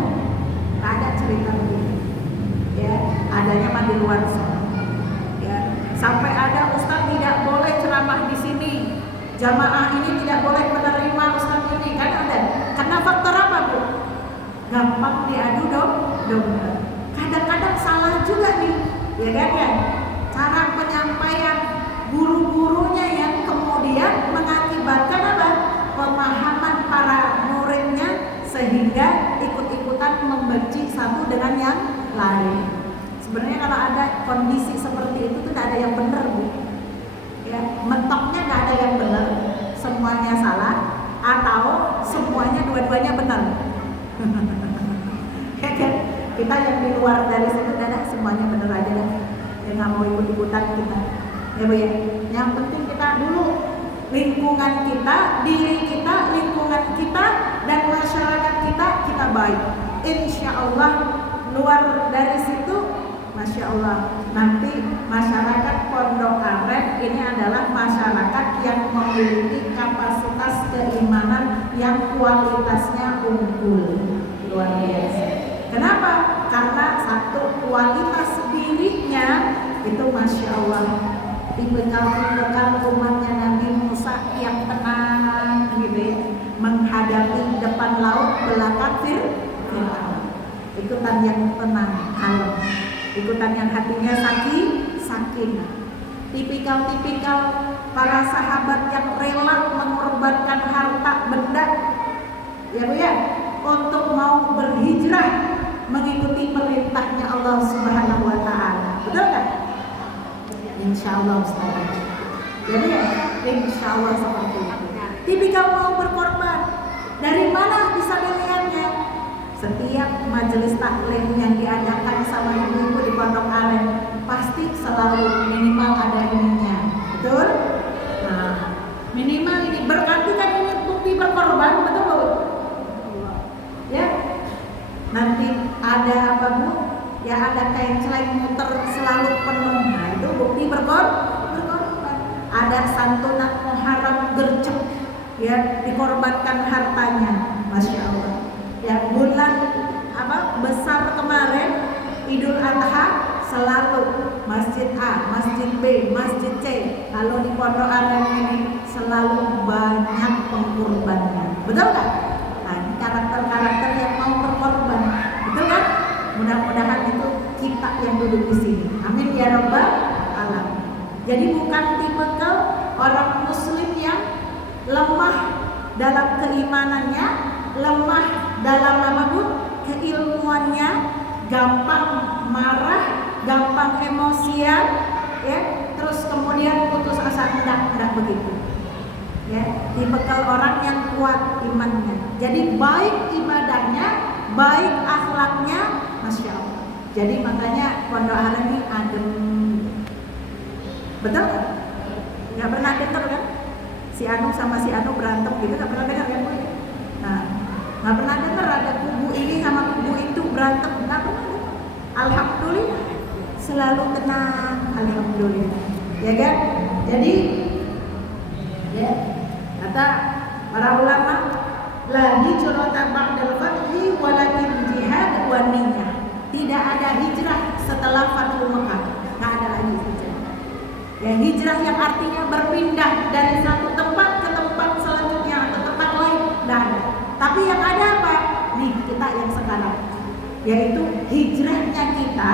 Nggak ada cerita begitu. Ya adanya mah di luar sana. Ya sampai ada ustaz tidak boleh ceramah di sini, jamaah ini tidak boleh menerima ustaz ini, kan ada. Karena faktor apa, Bu? Gampang diadu domba. Kadang-kadang salah juga nih, ya kan ya? Cara penyampaian guru-gurunya yang kemudian mengakibatkan apa? Pemahaman para muridnya sehingga ikut-ikutan membenci satu dengan yang lain. Sebenarnya kalau ada kondisi seperti itu tuh tidak ada yang benar, Bu. Ya, mentoknya nggak ada yang benar, semuanya salah atau semuanya dua-duanya benar. Ya kan? Kita yang di luar dari situ dah semuanya benar aja dah. Ya nggak mau ikut-ikutan kita. Ya Bu ya. Yang penting kita dulu lingkungan kita, diri kita, lingkungan kita dan masyarakat kita baik. Insya Allah luar dari situ, Masya Allah, nanti masyarakat Pondok Aren ini adalah masyarakat yang memiliki kapasitas keimanan yang kualitasnya unggul, luar biasa. Kenapa? Karena satu, kualitas dirinya itu Masya Allah, tipikal umatnya Nabi Musa yang tenang gitu ya, menghadapi depan laut belakang Fir'aun. Ikutan yang tenang, kalem. Ikutan yang hatinya sakinah. Tipikal para sahabat yang rela mengorbankan harta benda, ya Bu ya, untuk mau berhijrah mengikuti perintahnya Allah Subhanahu wa Ta'ala. Betul kan? Insya Allah Ustaz. Jadi ya, insya Allah seperti itu. Tipikal mau berkorban. Dari mana bisa dilihatnya? Setiap majelis taklim yang diadakan sama ibu-ibu di Pondok Aren pasti selalu minimal ada ininya, betul? Nah, minimal ini berarti kan ini bukti berkorban, betul Bu? Ya, nanti ada apa Bu? Ya ada kain celeng muter selalu penuh, nah itu bukti berkorban. Ada santunan Muharram gercep, ya, dikorbankan hartanya, masya Allah. Ya, bulan besar kemarin Idul Adha selalu masjid A, masjid B, masjid C. Kalau di Pondok Aren ini selalu banyak pengkorbannya, betul nggak? Nah, ini karakter-karakter yang mau berkorban, betul kan? Mudah-mudahan itu kita yang duduk di sini. Amin ya rabbal alamin. Jadi bukan tipikal orang Muslim yang lemah dalam keimanannya, lemah dalam keilmuannya, gampang marah, gampang emosian, ya, terus kemudian putus asa. Tidak begitu. Ya, tipikal orang yang kuat imannya. Jadi baik ibadahnya, baik akhlaknya, masya Allah. Jadi makanya Pondok Aren ini adem. Betul kan? Nggak pernah dengar kan? Si Anu sama si Anu berantem gitu, nggak pernah dengar kan? Nah, nggak pernah dengar ada kubu ini sama kubu itu berantem, nggak pernah dengar. Alhamdulillah, selalu tenang, alhamdulillah, ya kan? Jadi, ya, kata para ulama, la hijrata ba'dal fathi walakin jihad wa niyyah. Tidak ada hijrah setelah Fathul Mekah, nggak ada lagi hijrah. Ya, hijrah yang artinya berpindah dari satu tempat ke tempat selanjutnya atau tempat lain, nggak ada. Tapi yang ada apa? Nih kita yang sekarang, yaitu hijrahnya kita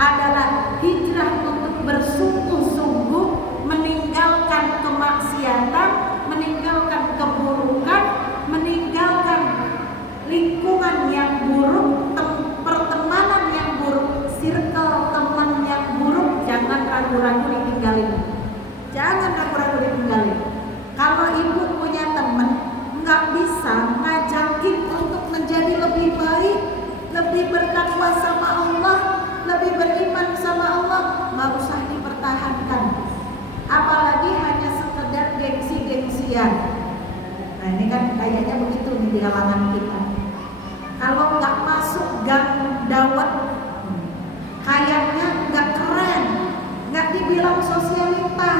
adalah hijrah untuk bersungguh-sungguh meninggalkan kemaksiatan, meninggalkan keburukan, meninggalkan lingkungan yang buruk, pertemanan yang buruk, circle teman yang buruk. Jangan ragu-ragu ditinggalin. Jangan ragu-ragu ditinggalin. Kalau ibu punya teman, nggak bisa ngajakin untuk menjadi lebih baik, lebih bertakwa sama Allah, lebih beriman sama Allah, nggak usah dipertahankan. Apalagi hanya sekedar gengsi-gengsian. Nah ini kan kayaknya begitu nih di kalangan kita. Kalau nggak masuk gang dawet, kayaknya nggak keren, nggak dibilang sosialita.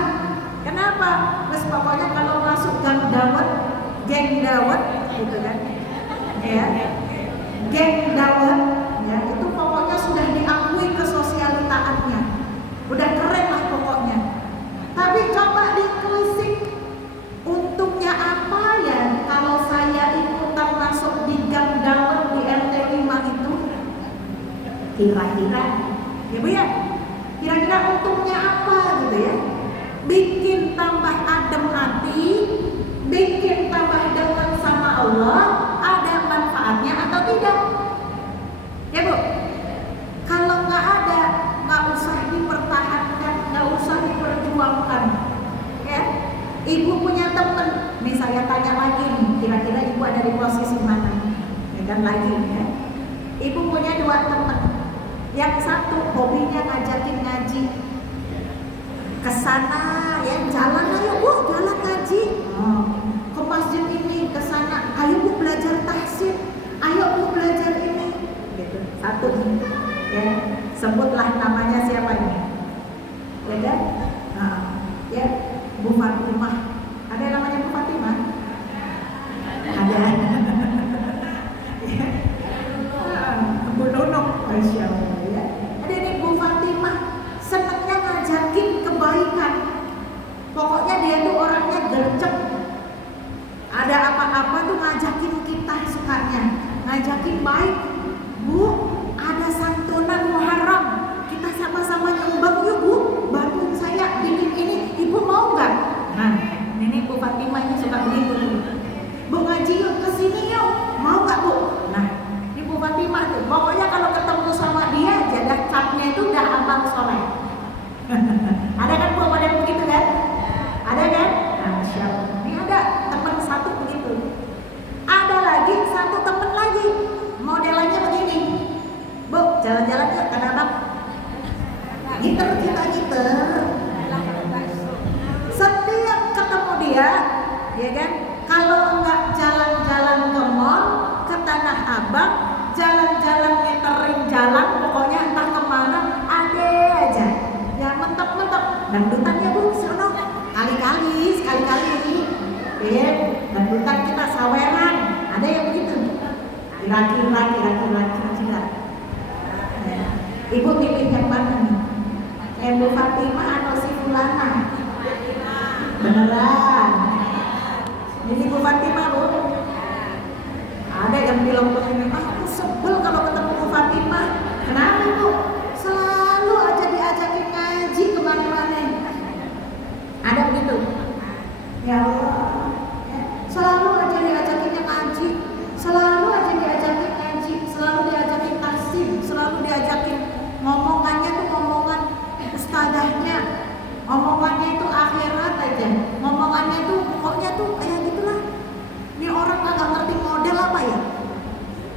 Kenapa? Terus pokoknya kalau masuk gang dawet, geng dawet, gitu kan? Ya, geng dawet, ya itu pokoknya sudah diakui kesosialitaannya, udah keren lah pokoknya. Tapi coba ditelisik, untungnya apa ya kalau saya ikutan masuk di gang dawet di RT 5 itu? Kira-kira, ya Bu ya, kira-kira untungnya apa gitu ya? Bikin tambah adem hati, bikin tambah dekat sama Allah, ada manfaatnya atau tidak? Ya Bu, kalau nggak ada, nggak usah dipertahankan, nggak usah diperjuangkan. Ya, ibu punya teman, nih saya tanya lagi nih, kira-kira ibu ada di posisi mana? Ya kan lagi ya. Ibu punya 2 teman. Yang satu hobinya ngajakin ngaji, kesana ya, jalan ayo Bu, jalan ngaji, ke masjid ini, kesana, ayo Bu belajar tahsin, ayo Bu belajar ini, gitu. Satu, ya, sebutlah namanya siapa ini, ya kan? Ya, Bu Fatimah. Ada yang namanya Bu Fatimah? Ada. Bu Nunung, masya Allah. Ya. Ada nih Bu Fatimah, senangnya ngajakin kebaikan. Pokoknya dia tuh orangnya gercep. Ada apa-apa tuh ngajakin kita sukanya, ngajakin baik. Bu, ada santunan Muharram, kita sama-sama nyumbang yuk Bu, bantuin saya bikin ini, ibu mau nggak? Nah, ini Bu Fatimah ini suka begitu. Bu ngaji yuk, kesini yuk, mau nggak Bu? Nah, ini Bu Fatimah tuh, pokoknya kalau ketemu sama dia, jadah capnya itu udah abang soleh. Ada kan Bu, ada begitu kan? Ada kan? Nah, masya Allah. Ini ada teman satu begitu. Ada lagi satu teman lagi, modelannya begini. Bu, jalan-jalan yuk, karena abang. Ngiter kita ngiter. Setiap ketemu dia, ya kan? Kalau enggak jalan-jalan ke mall, ke Tanah Abang, jalan-jalan ngiterin jalan, pokoknya entah kemana, ada aja. Ya mentok-mentok Kira-kira. Ya. Ibu pilih yang mana nih? Yang Bu Fatimah atau si Fulana? Beneran. Ini Bu Fatimah, Bu. Ada yang bilang begini, aku sebel kalau ketemu Bu Fatimah. Kenapa, Bu? Selalu aja diajakin ngaji kemana-mana. Ada begitu? Ya Allah, ya. Selalu aja diajakinnya ngaji, selalu aja diajakin ngaji, selalu diajakin taksim, selalu diajakin ngomongannya tuh ngomongan ustadahnya, ngomongannya itu akhirat aja, ngomongannya tuh pokoknya tuh kayak gitulah. Ini orang kagak ngerti model apa ya,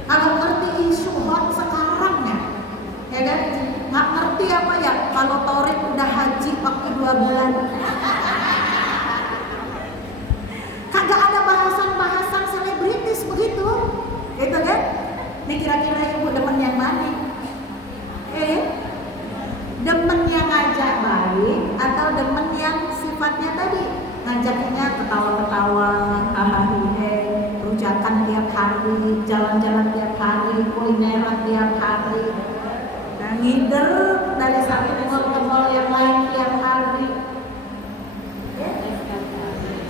kagak ngerti isu hot sekarang ya kan? Nggak ngerti apa ya kalau Torik udah haji pakai 2 bulan. Kagak ada bahasan selebritis begitu, gitu kan? Ini kira-kira ibu demen yang mana? Demen yang ngajak baik atau demen yang sifatnya tadi ngajaknya ketawa-ketawa, hahaha, rujakan tiap hari, jalan-jalan tiap hari, kulineran tiap hari, nah, ngider dari satu mall ke mall yang lain tiap hari.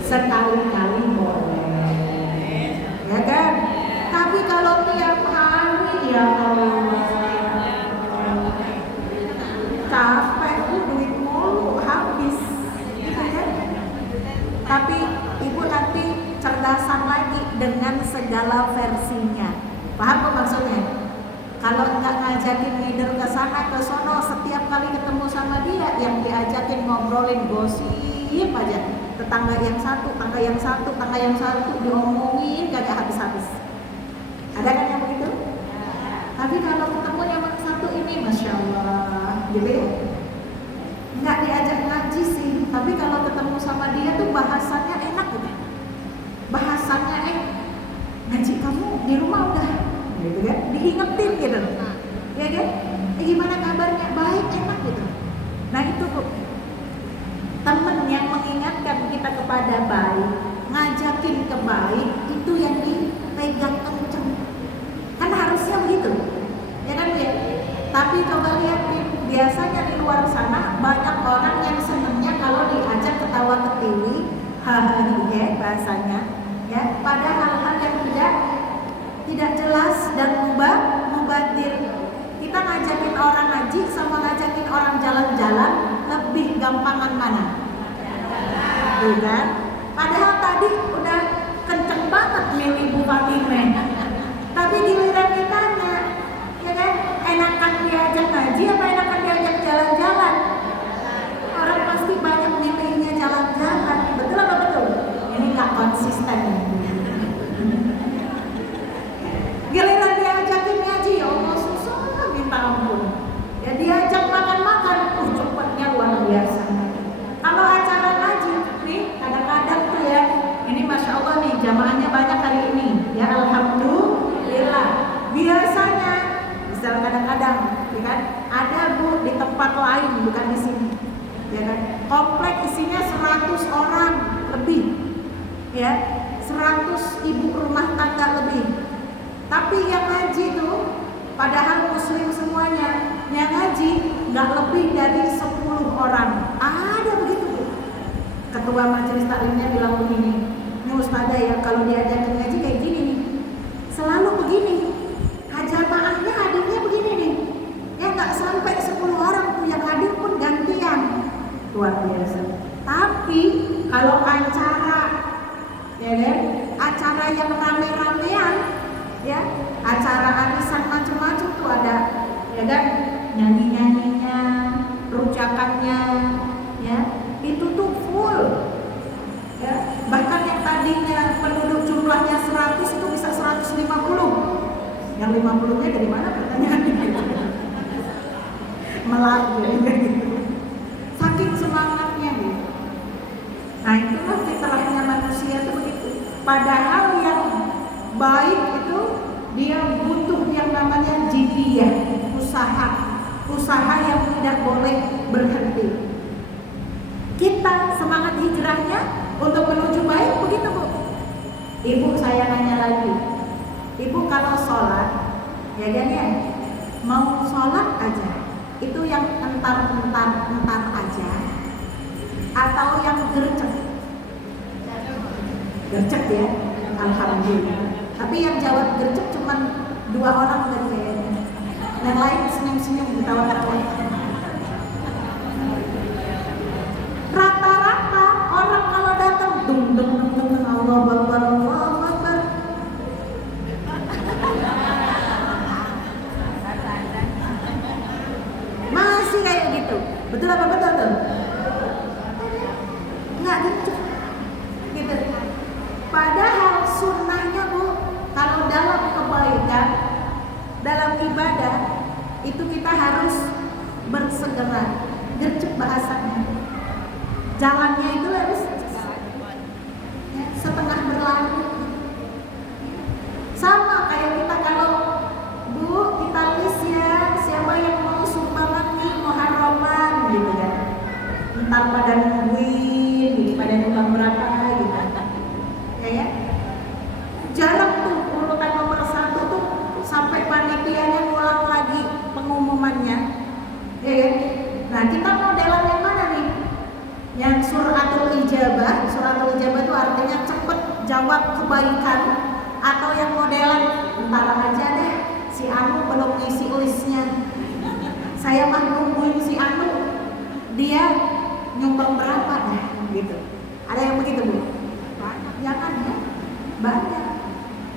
Sekali-kali boleh, ya kan? Tapi kalau tiap hari ya Allah, capek, duit mulu habis, gitu ya. Tapi ibu nanti cerdasan lagi dengan segala versinya. Paham kok maksudnya? Kalau nggak ngajakin ngider ke sana ke sono, setiap kali ketemu sama dia yang diajakin ngobrolin gosip aja. Tetangga yang satu diomongin kagak habis-habis. Ada kan yang begitu? Tapi kalau ketemu yang satu ini, masya Allah, gitu ya. Nggak diajak ngaji sih, tapi kalau ketemu sama dia tuh bahasannya enak gitu. Bahasannya ngaji kamu di rumah udah, gitu kan? Diingetin gitu, ya kan? Gimana kabarnya? Baik, enak gitu. Nah itu Bu, temen yang mengingatkan kita kepada baik, ngajakin ke baik, itu yang dipegang kenceng. Kan harusnya begitu, ya kan Bu ya? Tapi coba lihat nih, biasanya di luar sana banyak orang yang senangnya kalau diajak ketawa ketiwi, hahaha, ya bahasanya, ya. Pada hal-hal yang tidak jelas dan mubadir. Kita ngajakin orang ngaji sama ngajakin orang jalan-jalan lebih gampangan mana? Bukan? Padahal tadi udah kenceng banget milih Bu Fatimah. Tapi giliran ditanya, ya kan? Enakan diajak ngaji apa enakan diajak jalan-jalan? Orang pasti banyak milihnya jalan-jalan. Betul apa betul? Ini nggak konsisten. Giliran diajakin ngaji, ya Allah susah minta ampun. Ya diajak makan-makan, cepatnya luar biasa. Kalau acara ngaji, nih kadang-kadang tuh ya, ini masya Allah nih jamaahnya banyak hari ini. Ya alhamdulillah. Biasanya, misalnya kadang-kadang, ya kan, ada Bu di tempat lain bukan di sini, ya kan. Komplek isinya 100 orang lebih, ya, 100 ibu rumah tangga lebih. Tapi yang ngaji tuh, padahal muslim semuanya, yang ngaji nggak lebih dari 10 orang. Ada begitu Bu. Ketua majelis taklimnya bilang begini, ini ustazah ya kalau diajakin ngaji kayak gini nih, selalu begini. Jamaahnya hadirnya begini nih, ya nggak sampai 10 orang tuh yang hadir pun gantian, luar biasa. Tapi kalau acara, ya kan, acara yang rame-ramean, ya, acara arisan macam-macam tuh ada, ya kan, nyanyi-nyanyinya, rujakannya, ya, itu tuh full, ya. Bahkan yang tadinya penduduk jumlahnya 100 itu bisa 150. Yang 50-nya dari mana pertanyaannya? Melayu gitu. Saking semangatnya gitu. Nah itulah fitrahnya manusia itu begitu. Padahal yang baik itu dia butuh yang namanya jiddiyah, usaha yang tidak boleh berhenti. Kita semangat hijrahnya untuk menuju baik begitu Bu. Ibu saya nanya lagi, Ibu kalau sholat, ya kan ya, mau sholat aja, itu yang entar aja, atau yang gercep ya, alhamdulillah. Tapi yang jawab gercep cuma 2 orang dan kayaknya, yang lain senyum-senyum ketawa-ketawa. Rata-rata orang kalau datang dung Allahu Akbar, Allahu Akbar. Masih kayak gitu. Betul apa betul tuh? Enggak gitu. Gitu. Padahal sunnahnya Bu, kalau dalam kebaikan, dalam ibadah itu kita harus bersegera, gercep bahasanya. Jalannya itu harus setengah berlalu. Sama kayak kita kalau Bu, kita list ya siapa yang mau sumbangan nih Muharraman gitu kan. Ntar pada nungguin gitu, pada numpang berapa gitu. Ya. Jarang tuh urutan nomor 1 tuh sampai panitianya ngulang lagi pengumumannya. Ya. Nah, kita modelan yang mana nih? Yang suratul ijabah itu artinya cepet jawab kebaikan, atau yang modelan ntar aja deh, si Anu belum ngisi listnya, saya mah nungguin si Anu dia nyumbang berapa dah gitu. Ada yang begitu Bu? Banyak, jangan ya, banyak.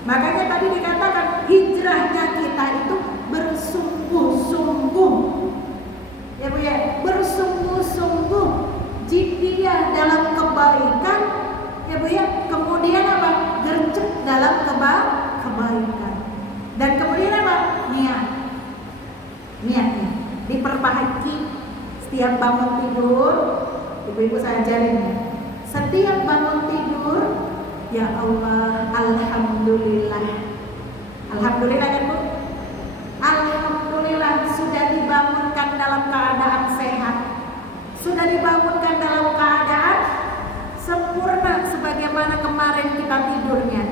Makanya tadi dikatakan hijrahnya kita itu bersungguh-sungguh ya Bu ya, bersungguh-sungguh jihad dalam kebaikan ya Bu ya, kemudian apa? Gercep dalam kebaikan, dan kemudian apa? Niatnya diperbaiki setiap bangun tidur. Ibu-ibu saya ajarin ya, setiap bangun tidur ya Allah, alhamdulillah kan Bu, alhamdulillah sudah dibangunkan dalam keadaan sehat, sudah dibangunkan dalam keadaan sempurna sebagaimana kemarin kita tidurnya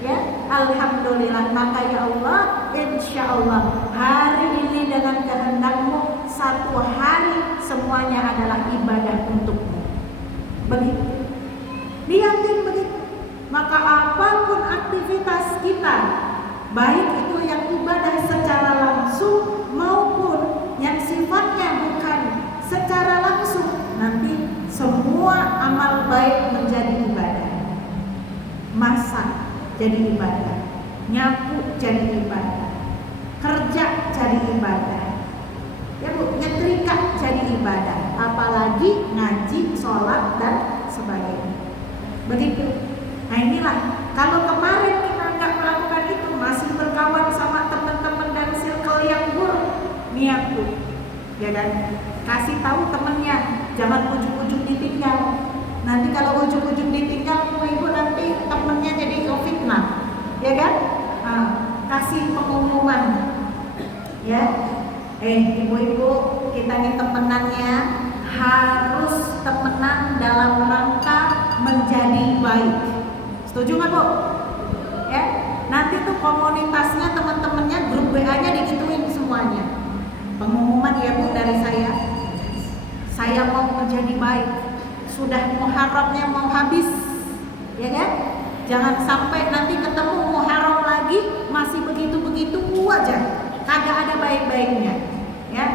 ya, alhamdulillah. Maka ya Allah, insya Allah hari ini dengan kehendak-Mu, satu hari semuanya adalah ibadah untuk-Mu. Begitu, diyakin begitu. Maka apapun aktivitas kita, baik itu yang ibadah secara langsung maupun yang sifatnya bukan secara langsung, nanti semua amal baik menjadi ibadah. Masak jadi ibadah, nyapu jadi ibadah, kerja jadi ibadah, ya Bu, nyetrika jadi ibadah, apalagi ngaji, sholat dan sebagainya. Begitu. Nah inilah, kalau kemarin kita nggak melakukan itu, masih berkawan sama teman-teman dan circle yang buruk, niat Bu, ya kan? Kasih tahu temennya, jangan ujung-ujung ditinggal. Nanti kalau ujung-ujung ditinggal, ibu nanti temennya jadi fitnah, ya kan? Nah, kasih pengumuman, ya. Ibu-ibu, kita ini temenannya harus temenan dalam rangka menjadi baik. Setuju nggak Bu? Ya. Nanti tuh komunitasnya teman-temannya, grup WA-nya digituin semuanya. Pengumuman ya Bu dari saya mau menjadi baik, sudah Muharramnya mau habis, ya kan? Jangan sampai nanti ketemu Muharram lagi masih begitu-begitu aja, kagak ada baik-baiknya, ya.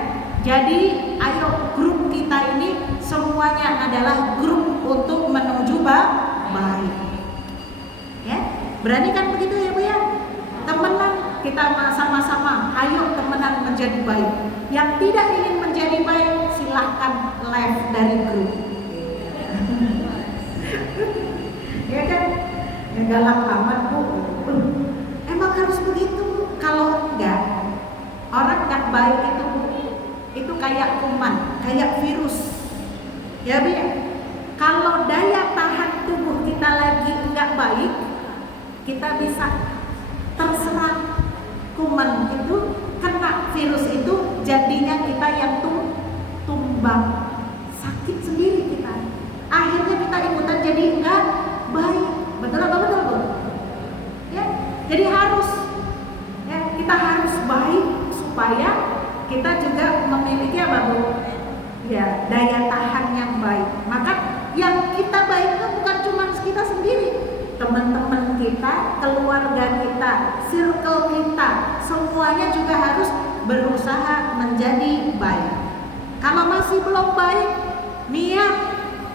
Jadi ayo grup kita ini semuanya adalah grup untuk menuju baik, ya. Berani kan begitu ya Bu ya? Temenan, kita sama-sama ayo temenan menjadi baik. Yang tidak ingin menjadi baik silahkan left dari grup. Ya kan? Ya galak amat Bu. Emang harus begitu. Kalau enggak, orang nggak baik itu kayak kuman, kayak virus. Ya Bu ya. Kalau daya tahan tubuh kita lagi enggak baik, kita bisa terserang kuman itu, kena virus itu, jadinya kita yang tumbang, sakit sendiri kita. Akhirnya kita ikutan jadi enggak baik. Betul apa betul Bu? Ya, jadi harus supaya kita juga memiliki apa Bu? Ya, daya tahan yang baik. Maka yang kita baikkan bukan cuma kita sendiri, teman-teman kita, keluarga kita, circle kita, semuanya juga harus berusaha menjadi baik. Kalau masih belum baik, niat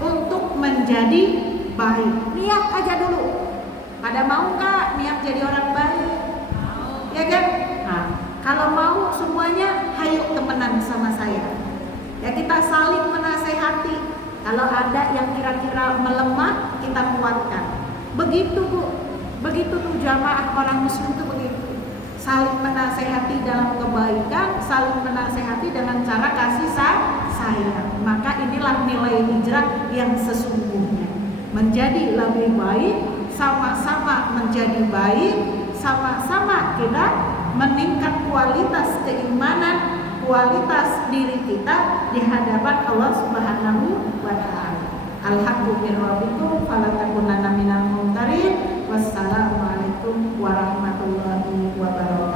untuk menjadi baik. Niat aja dulu. Pada mau nggak niat jadi orang baik? Ya kan? Nah, kalau mau semuanya, hayu temenan sama saya. Ya kita saling menasehati. Kalau ada yang kira-kira melemah, kita kuatkan. Begitu Bu. Begitu tuh jamaah orang muslim itu begitu. Saling menasehati dalam kebaikan, saling menasehati dengan cara kasih sayang. Maka inilah nilai hijrah yang sesungguhnya. Menjadi lebih baik, sama-sama menjadi baik, sama-sama kita meningkat kualitas keimanan, kualitas diri kita di hadapan Allah Subhanahu wa taala. Alhamdulillahirabbil falatakunanna minal mumtarin. Wassalamualaikum warahmatullahi wabarakatuh.